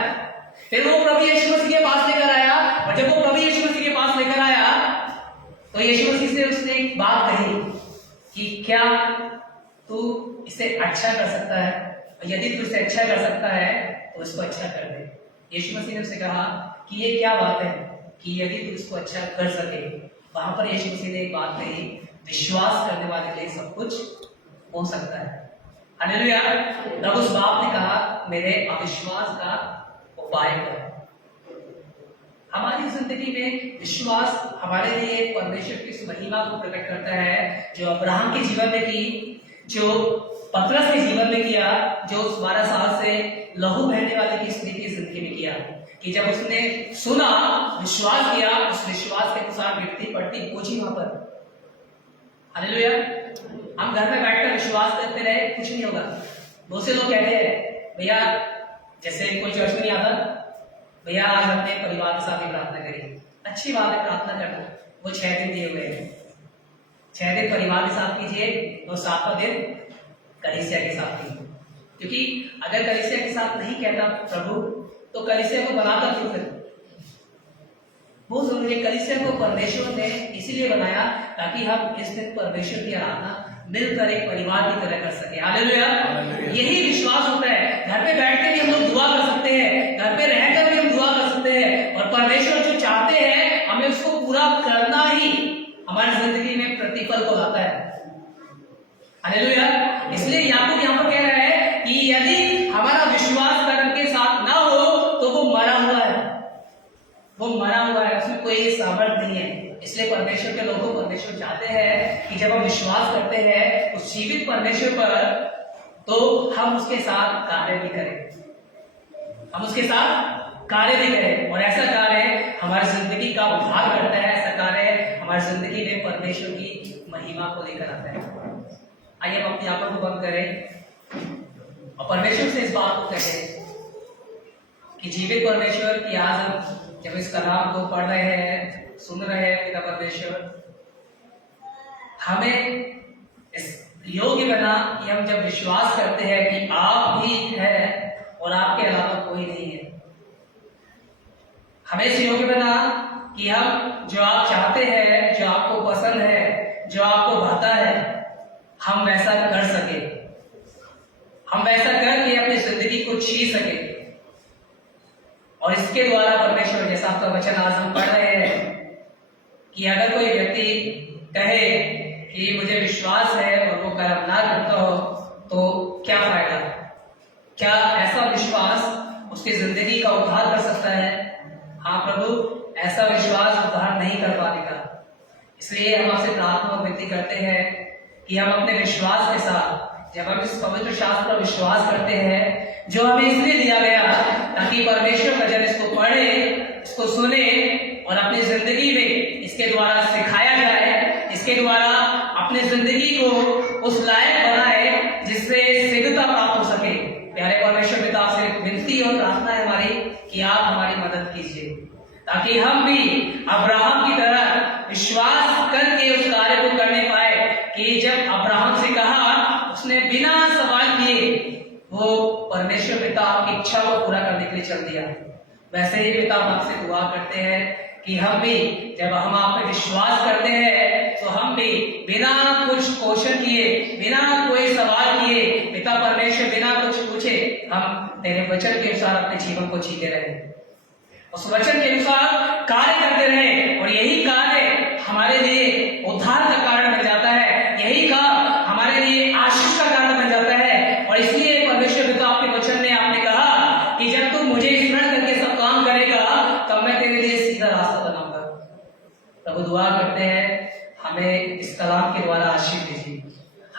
फिर वो प्रभु यीशु मसीह के पास लेकर आया, और जब वो प्रभु यीशु मसीह के पास लेकर आया तो यीशु मसीह से उसने एक बात कही कि क्या तू इसे अच्छा कर सकता है, और यदि तू इसे अच्छा कर सकता है तो इसको अच्छा कर दे। यीशु मसीह ने उससे कहा कि ये क्या बात है कि यदि तू इसको अच्छा कर सके। वहां पर यीशु मसीह ने एक बात कही, विश्वास करने वाले के लिए सब कुछ हो सकता है। हालेलुया। तब उस बाप ने कहा मेरे अविश्वास का उपाय कर। हमारी जिंदगी में विश्वास हमारे लिए परमेश्वर की उस महिमा को प्रकट करता है जो अब्राहम के जीवन में की, जो पतरस के जीवन में किया, जो उस 12 साल से लहू बहने वाले की स्त्री की जिंदगी में किया। कि जब उसने सुना, विश्वास किया, उस विश्वास के अनुसार गिरती पड़ती पहुंची वहां पर। हालेलुया। हम घर में बैठकर विश्वास करते रहे, कुछ नहीं होगा। बहुत से लोग कहते हैं भैया, जैसे कोई चर्च में नहीं आता, भैया आज हमने परिवार के साथ ही प्रार्थना करी। अच्छी बात है प्रार्थना करना, वो 6 दिन दिए हुए हैं। 6 दिन परिवार के साथ कीजिए, तो 7वां दिन कलीसिया के साथ कीजिए। क्योंकि अगर कलीसिया के साथ नहीं कहता प्रभु, तो कलीसिया को बनाता क्यों फिर? बहुत जरूरी है। कलीसिया को परमेश्वर ने इसीलिए बनाया ताकि हम इस दिन परमेश्वर की आराधना मिलकर एक परिवार की तरह कर सके। हालेलुया। यही विश्वास होता है। घर पे बैठ के भी हम लोग दुआ कर सकते हैं, घर पे रहकर भी हम दुआ कर सकते हैं, और परमेश्वर जो चाहते हैं हमें उसको पूरा करना ही हमारी जिंदगी में प्रतिफल को लाता है। हालेलुया। इसलिए याकूब यहाँ पर कह रहा है कि यदि हमारा विश्वास कर्म के साथ ना हो तो वो मरा हुआ है, वो मरा हुआ है, उसमें कोई सामर्थ नहीं है। इसलिए परमेश्वर के लोगों, परमेश्वर चाहते हैं कि जब हम विश्वास करते हैं उस जीवित परमेश्वर पर, तो हम उसके साथ कार्य भी करें, हम उसके साथ कार्य भी करें। और ऐसा कार्य हमारी जिंदगी का उद्धार करता है, ऐसा कार्य हमारी जिंदगी में परमेश्वर की महिमा को लेकर आता है। आइए हम अपनी आंखों को बंद करें और परमेश्वर से इस बात को कहें कि जीवित परमेश्वर की आज हम जब इस कलाम को पढ़ रहे हैं, सुन रहे हैं, पिता परमेश्वर हमें इस योग्य बना कि हम जब विश्वास करते हैं कि आप ही है और आपके अलावा कोई नहीं है। हमें इस योग्य बना कि हम जो आप चाहते हैं, जो आपको पसंद है, जो आपको भाता है, हम वैसा कर सके, हम वैसा करके अपनी जिंदगी को जी सके। और इसके द्वारा परमेश्वर, जैसा आपका वचन आज हम पढ़ रहे हैं कि अगर कोई व्यक्ति कहे कि मुझे विश्वास है और वो कर्म ना करता हो तो क्या फायदा? क्या ऐसा विश्वास उसकी जिंदगी का उद्धार कर सकता है? हाँ प्रभु, ऐसा विश्वास उद्धार नहीं कर पाएगा। इसलिए हम आपसे प्रार्थना और विनती करते हैं कि हम अपने विश्वास के साथ, जब हम इस पवित्र शास्त्र पर विश्वास करते हैं जो हमें इसलिए दिया गया ताकि परमेश्वर का जन इसको पढ़े, इसको सुने और अपनी जिंदगी में इसके द्वारा सिखाया जाए, इसके द्वारा अपनी जिंदगी को उस लायक बनाए जिससे सिद्धता प्राप्त हो सके। प्यारे परमेश्वर पिता से विनती और प्रार्थना है हमारी कि आप हमारी मदद कीजिए ताकि हम भी अब्राहम की तरह विश्वास करके उस कार्य को करने पाए कि जब अब्राहम से कहा, उसने बिना सवाल किए वो परमेश्वर पिता आपकी इच्छा को पूरा करने के लिए चल दिया। वैसे ही पिता हम आपसे दुआ करते हैं कि हम भी जब हम आप पे विश्वास करते हैं तो हम भी बिना कुछ क्वेश्चन किए, बिना कोई सवाल किए, पिता परमेश्वर बिना कुछ पूछे हम तेरे वचन के अनुसार अपने जीवन को जीते रहे, उस वचन के अनुसार कार्य करते रहे। और यही कार्य हमारे लिए उद्धार का कारण बन जाता है, यही कार्य हमारे लिए आशीष का कारण बन जाता है। और इसलिए परमेश्वर पिता आपके वचन में आपने कहा कि जब तू मुझे स्मरण करके सब काम करेगा तब मैं तेरे लिए सीधा रास्ता बनाऊंगा। प्रभु दुआ करते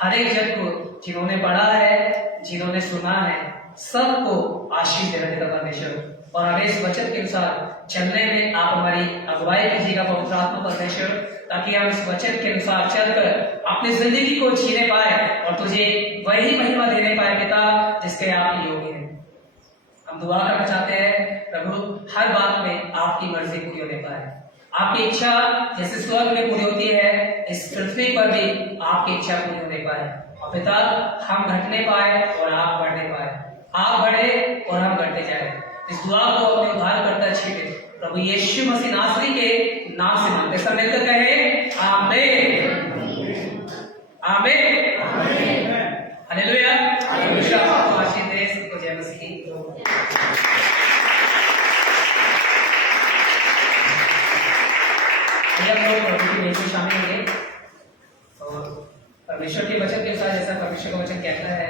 हर एक जन को, जिन्होंने पढ़ा है, जिन्होंने सुना है, सबको आशीष देना देता परमेश्वर। और हमें इस वचन के अनुसार चलने में आप हमारी अगुवाई कीजिएगा पवित्र आत्मा परमेश्वर, ताकि हम इस वचन के अनुसार चलकर अपनी जिंदगी को जीने पाए और तुझे वही महिमा देने पाए पिता जिसके आप योग्य हैं। हम दुआ करना चाहते हैं प्रभु, हर बात में आपकी मर्जी पूरी होने पाए, आपकी इच्छा जैसे स्वर्ग में पूरी होती है, इस पृथ्वी पर भी आपकी इच्छा पूरी होने पाए। और पिता, हम घटने पाए और आप बढ़ने पाए, आप बढ़े और हम बढ़ते जाए। इस दुआ को अपने उद्धारकर्ता छीटे प्रभु यीशु मसीह नासरी के नाम से मांगते, सब मिलकर कहे आमीन, आमीन, हालेलुया। आपको आशीष दे, सबको जय मसीह। हम लोग प्रभु की मेल में शामिल होंगे और परमेश्वर के वचन के अनुसार, जैसा परमेश्वर का वचन कहता है,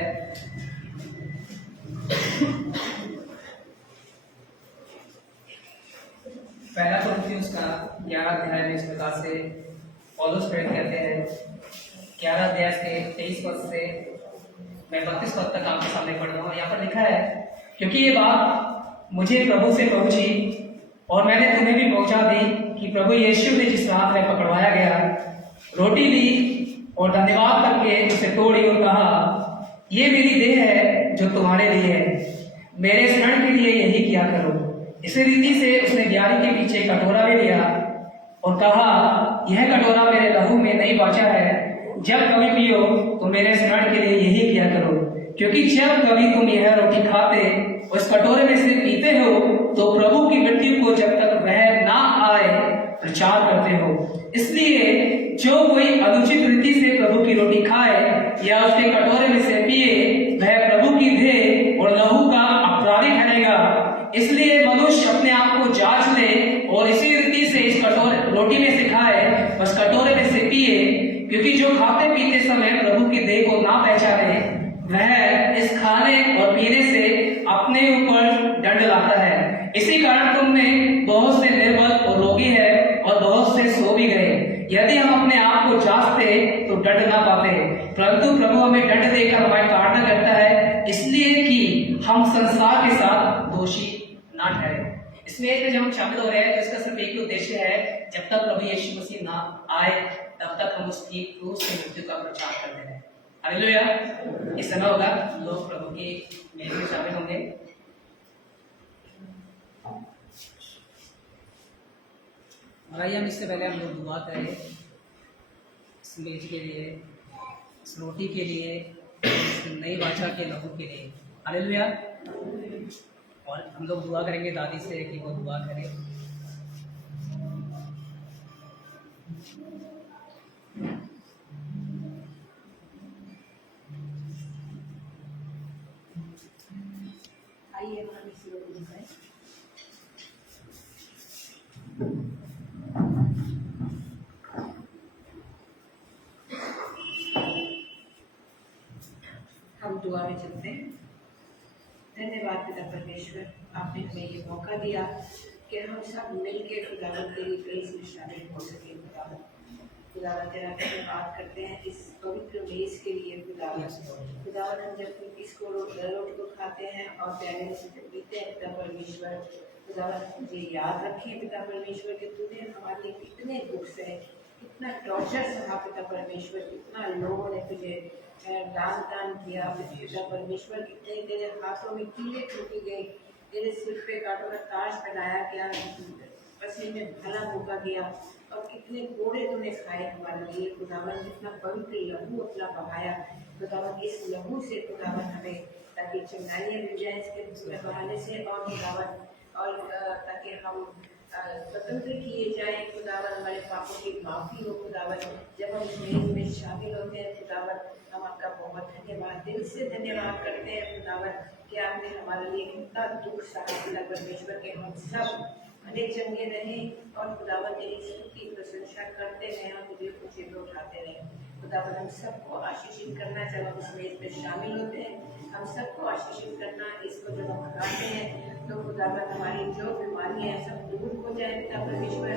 पहला कुरिन्थियों का 11 अध्याय में इस प्रकार से पौलुस प्रेरित कहते हैं, 11 अध्याय के 23 पद से मैं 32 पद तक आपके सामने पढ़ रहा हूँ। यहाँ पर लिखा है, क्योंकि ये बात मुझे प्रभु से पहुंची और मैंने तुम्हें भी पहुंचा दी कि प्रभु यीशु ने जिस रात में पकड़वाया गया, रोटी ली और धन्यवाद करके उसे तोड़ी और कहा, ये मेरी देह है जो तुम्हारे लिए है, मेरे स्मरण के लिए यही किया करो। इसी रीति से उसने ग्यारह के पीछे कटोरा भी लिया और कहा, यह कटोरा मेरे लहू में नहीं बाचा है, जब कभी पियो तो मेरे स्मरण के लिए यही किया करो। क्योंकि जब कभी तुम यह रोटी खाते उस कटोरे में से पीते हो तो प्रभु की मृत्यु को जब तक वह ना आए प्रचार करते हो। इसलिए जो कोई अनुचित रीति से प्रभु की रोटी खाए या उसके कटोरे में से पिए, वह प्रभु की देह और लहू का अपराधी ठहरेगा। इसलिए मनुष्य अपने आप को जांच ले और इसी रीति से इस कटोरे रोटी में से खाए, बस कटोरे में से पिए। क्योंकि जो खाते पीते समय प्रभु की देह को ना पहचाने, वह इस खाने और पीने से अपने ऊपर दंड लाता है। इसी कारण तुम में बहुत से निर्बल और रोगी है और बहुत से सो भी गए। यदि हम अपने आप को जांचते तो दंड ना पाते, परंतु प्रभु हमें दंड देकर हमारी ताड़ना करता है, इसलिए कि हम संसार के साथ दोषी ना ठहरे। इसमें जब हम शामिल हो रहे हैं तो इसका सिर्फ एक ही उद्देश्य है, जब तक प्रभु यीशु मसीह ना आए तब तक हम उसकी क्रूस से मृत्यु का प्रचार करते रहे। हालेलुया। इस समय होगा लोग प्रभु की मेल में शामिल होंगे। और आइए हम इससे पहले हम लोग दुआ करें इस मेज के लिए, इस रोटी के लिए, इस नई वाचा के लहू के लिए। हालेलुया। और हम लोग दुआ करेंगे दादी से कि वो दुआ करें। आइए हम इसी को दिखाएं। हम दुआ में चलते हैं। धन्यवाद पिता परमेश्वर, आपने हमें ये मौका दिया कि हम सब मिलकर खुदावंद तेरी ग्रेस में शामिल हो सके। खुदावंद तेरा धन्यवाद करते हैं इस पवित्र मेज के लिए। खुदावंद हम जब इसको रोटी को खाते हैं और प्याले से जब पीते हैं पिता परमेश्वर, खुदावंद मुझे याद रखें पिता परमेश्वर कि तूने हमारे लिए कितने दुख सहे, कितना टॉर्चर सहा पिता परमेश्वर, कितना लोगों ने तुझे दान किया पिता परमेश्वर, कितने तेरे हाथों में कीले ठोकी गई, तेरे सिर पे कांटों का ताज पहनाया गया, पसीने में भला फूका गया और कितने कोड़े तूने खाए हमारे लिए। खुदावन जितना पवित्र लहू अपना बहाया, खुदावन इस लहू से खुदावन हमें ताकि चंगाइयाँ मिल जाए इसके बहाने से, और खुदावन और ताकि हम स्वतंत्र किए जाए। खुदावन हमारे पापों की माफ़ी हो। खुदावन जब हम इस मेज में शामिल होते हैं खुदावन, हम आपका बहुत धन्यवाद, दिल से धन्यवाद करते हैं खुदावन कि आपने हमारे लिए कितना दुख सहा पिता परमेश्वर के हम सब भले चंगे रहें और खुदावन तेरी स्तुति प्रशंसा करते रहें और तुझे ऊंचे पे उठाते रहें। खुदावन हम सबको आशीषित करना, जब हम इस मेज में शामिल होते हैं हम सबको आशीषित करना। इसको जब हम खाते हैं तो खुदावन हमारी जो बीमारियाँ हैं सब दूर हो जाए पिता परमेश्वर,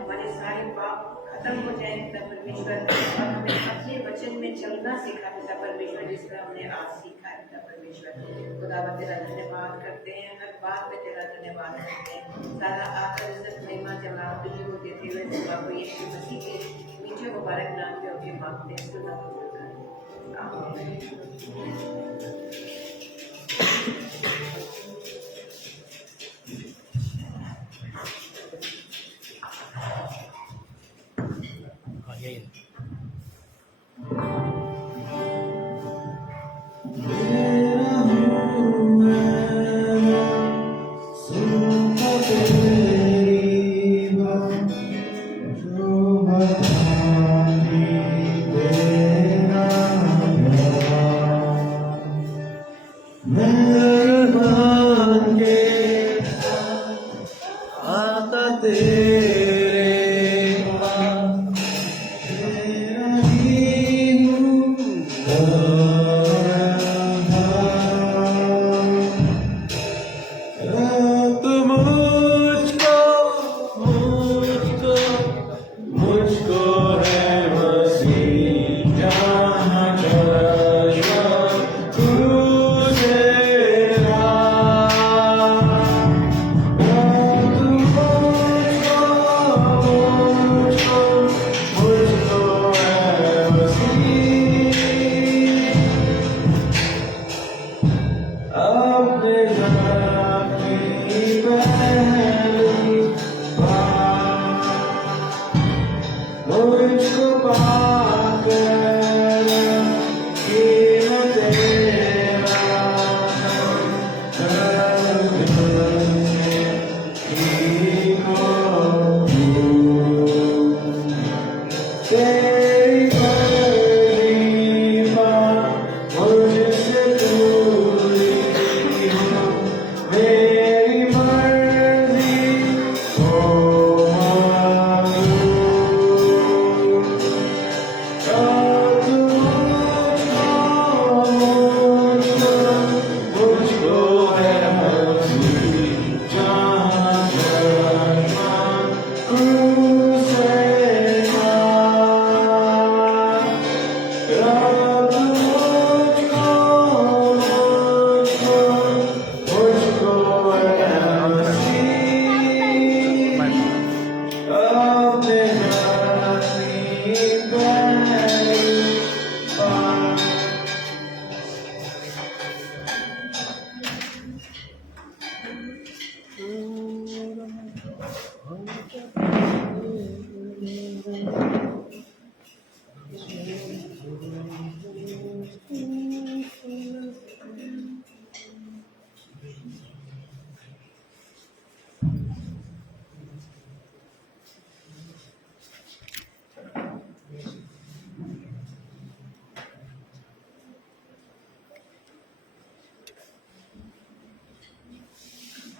हमारे सारे पाप खत्म हो जाए पिता परमेश्वर, और हमें अपने वचन में चलना सीखा पिता परमेश्वर, जिस तरह हमने आज सीखा है पिता परमेश्वर। खुदावन तेरा धन्यवाद करते हैं, हर बात में तेरा धन्यवाद करते हैं। सारा आदर इज्जत महिमा जलाल तुझे को देते हुए सेवा को यीशु मसीह के मीठे मुबारक नाम में होके मांगते हैं। सुना आमीन।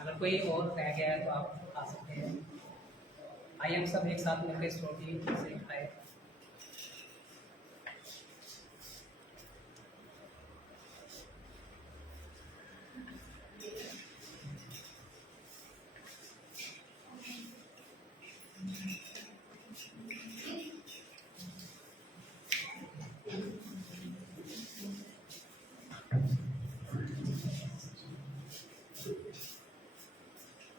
अगर कोई और रह गया है तो आप आ सकते हैं। आइए हम सब एक साथ मिलकर इस रोटी से खाए।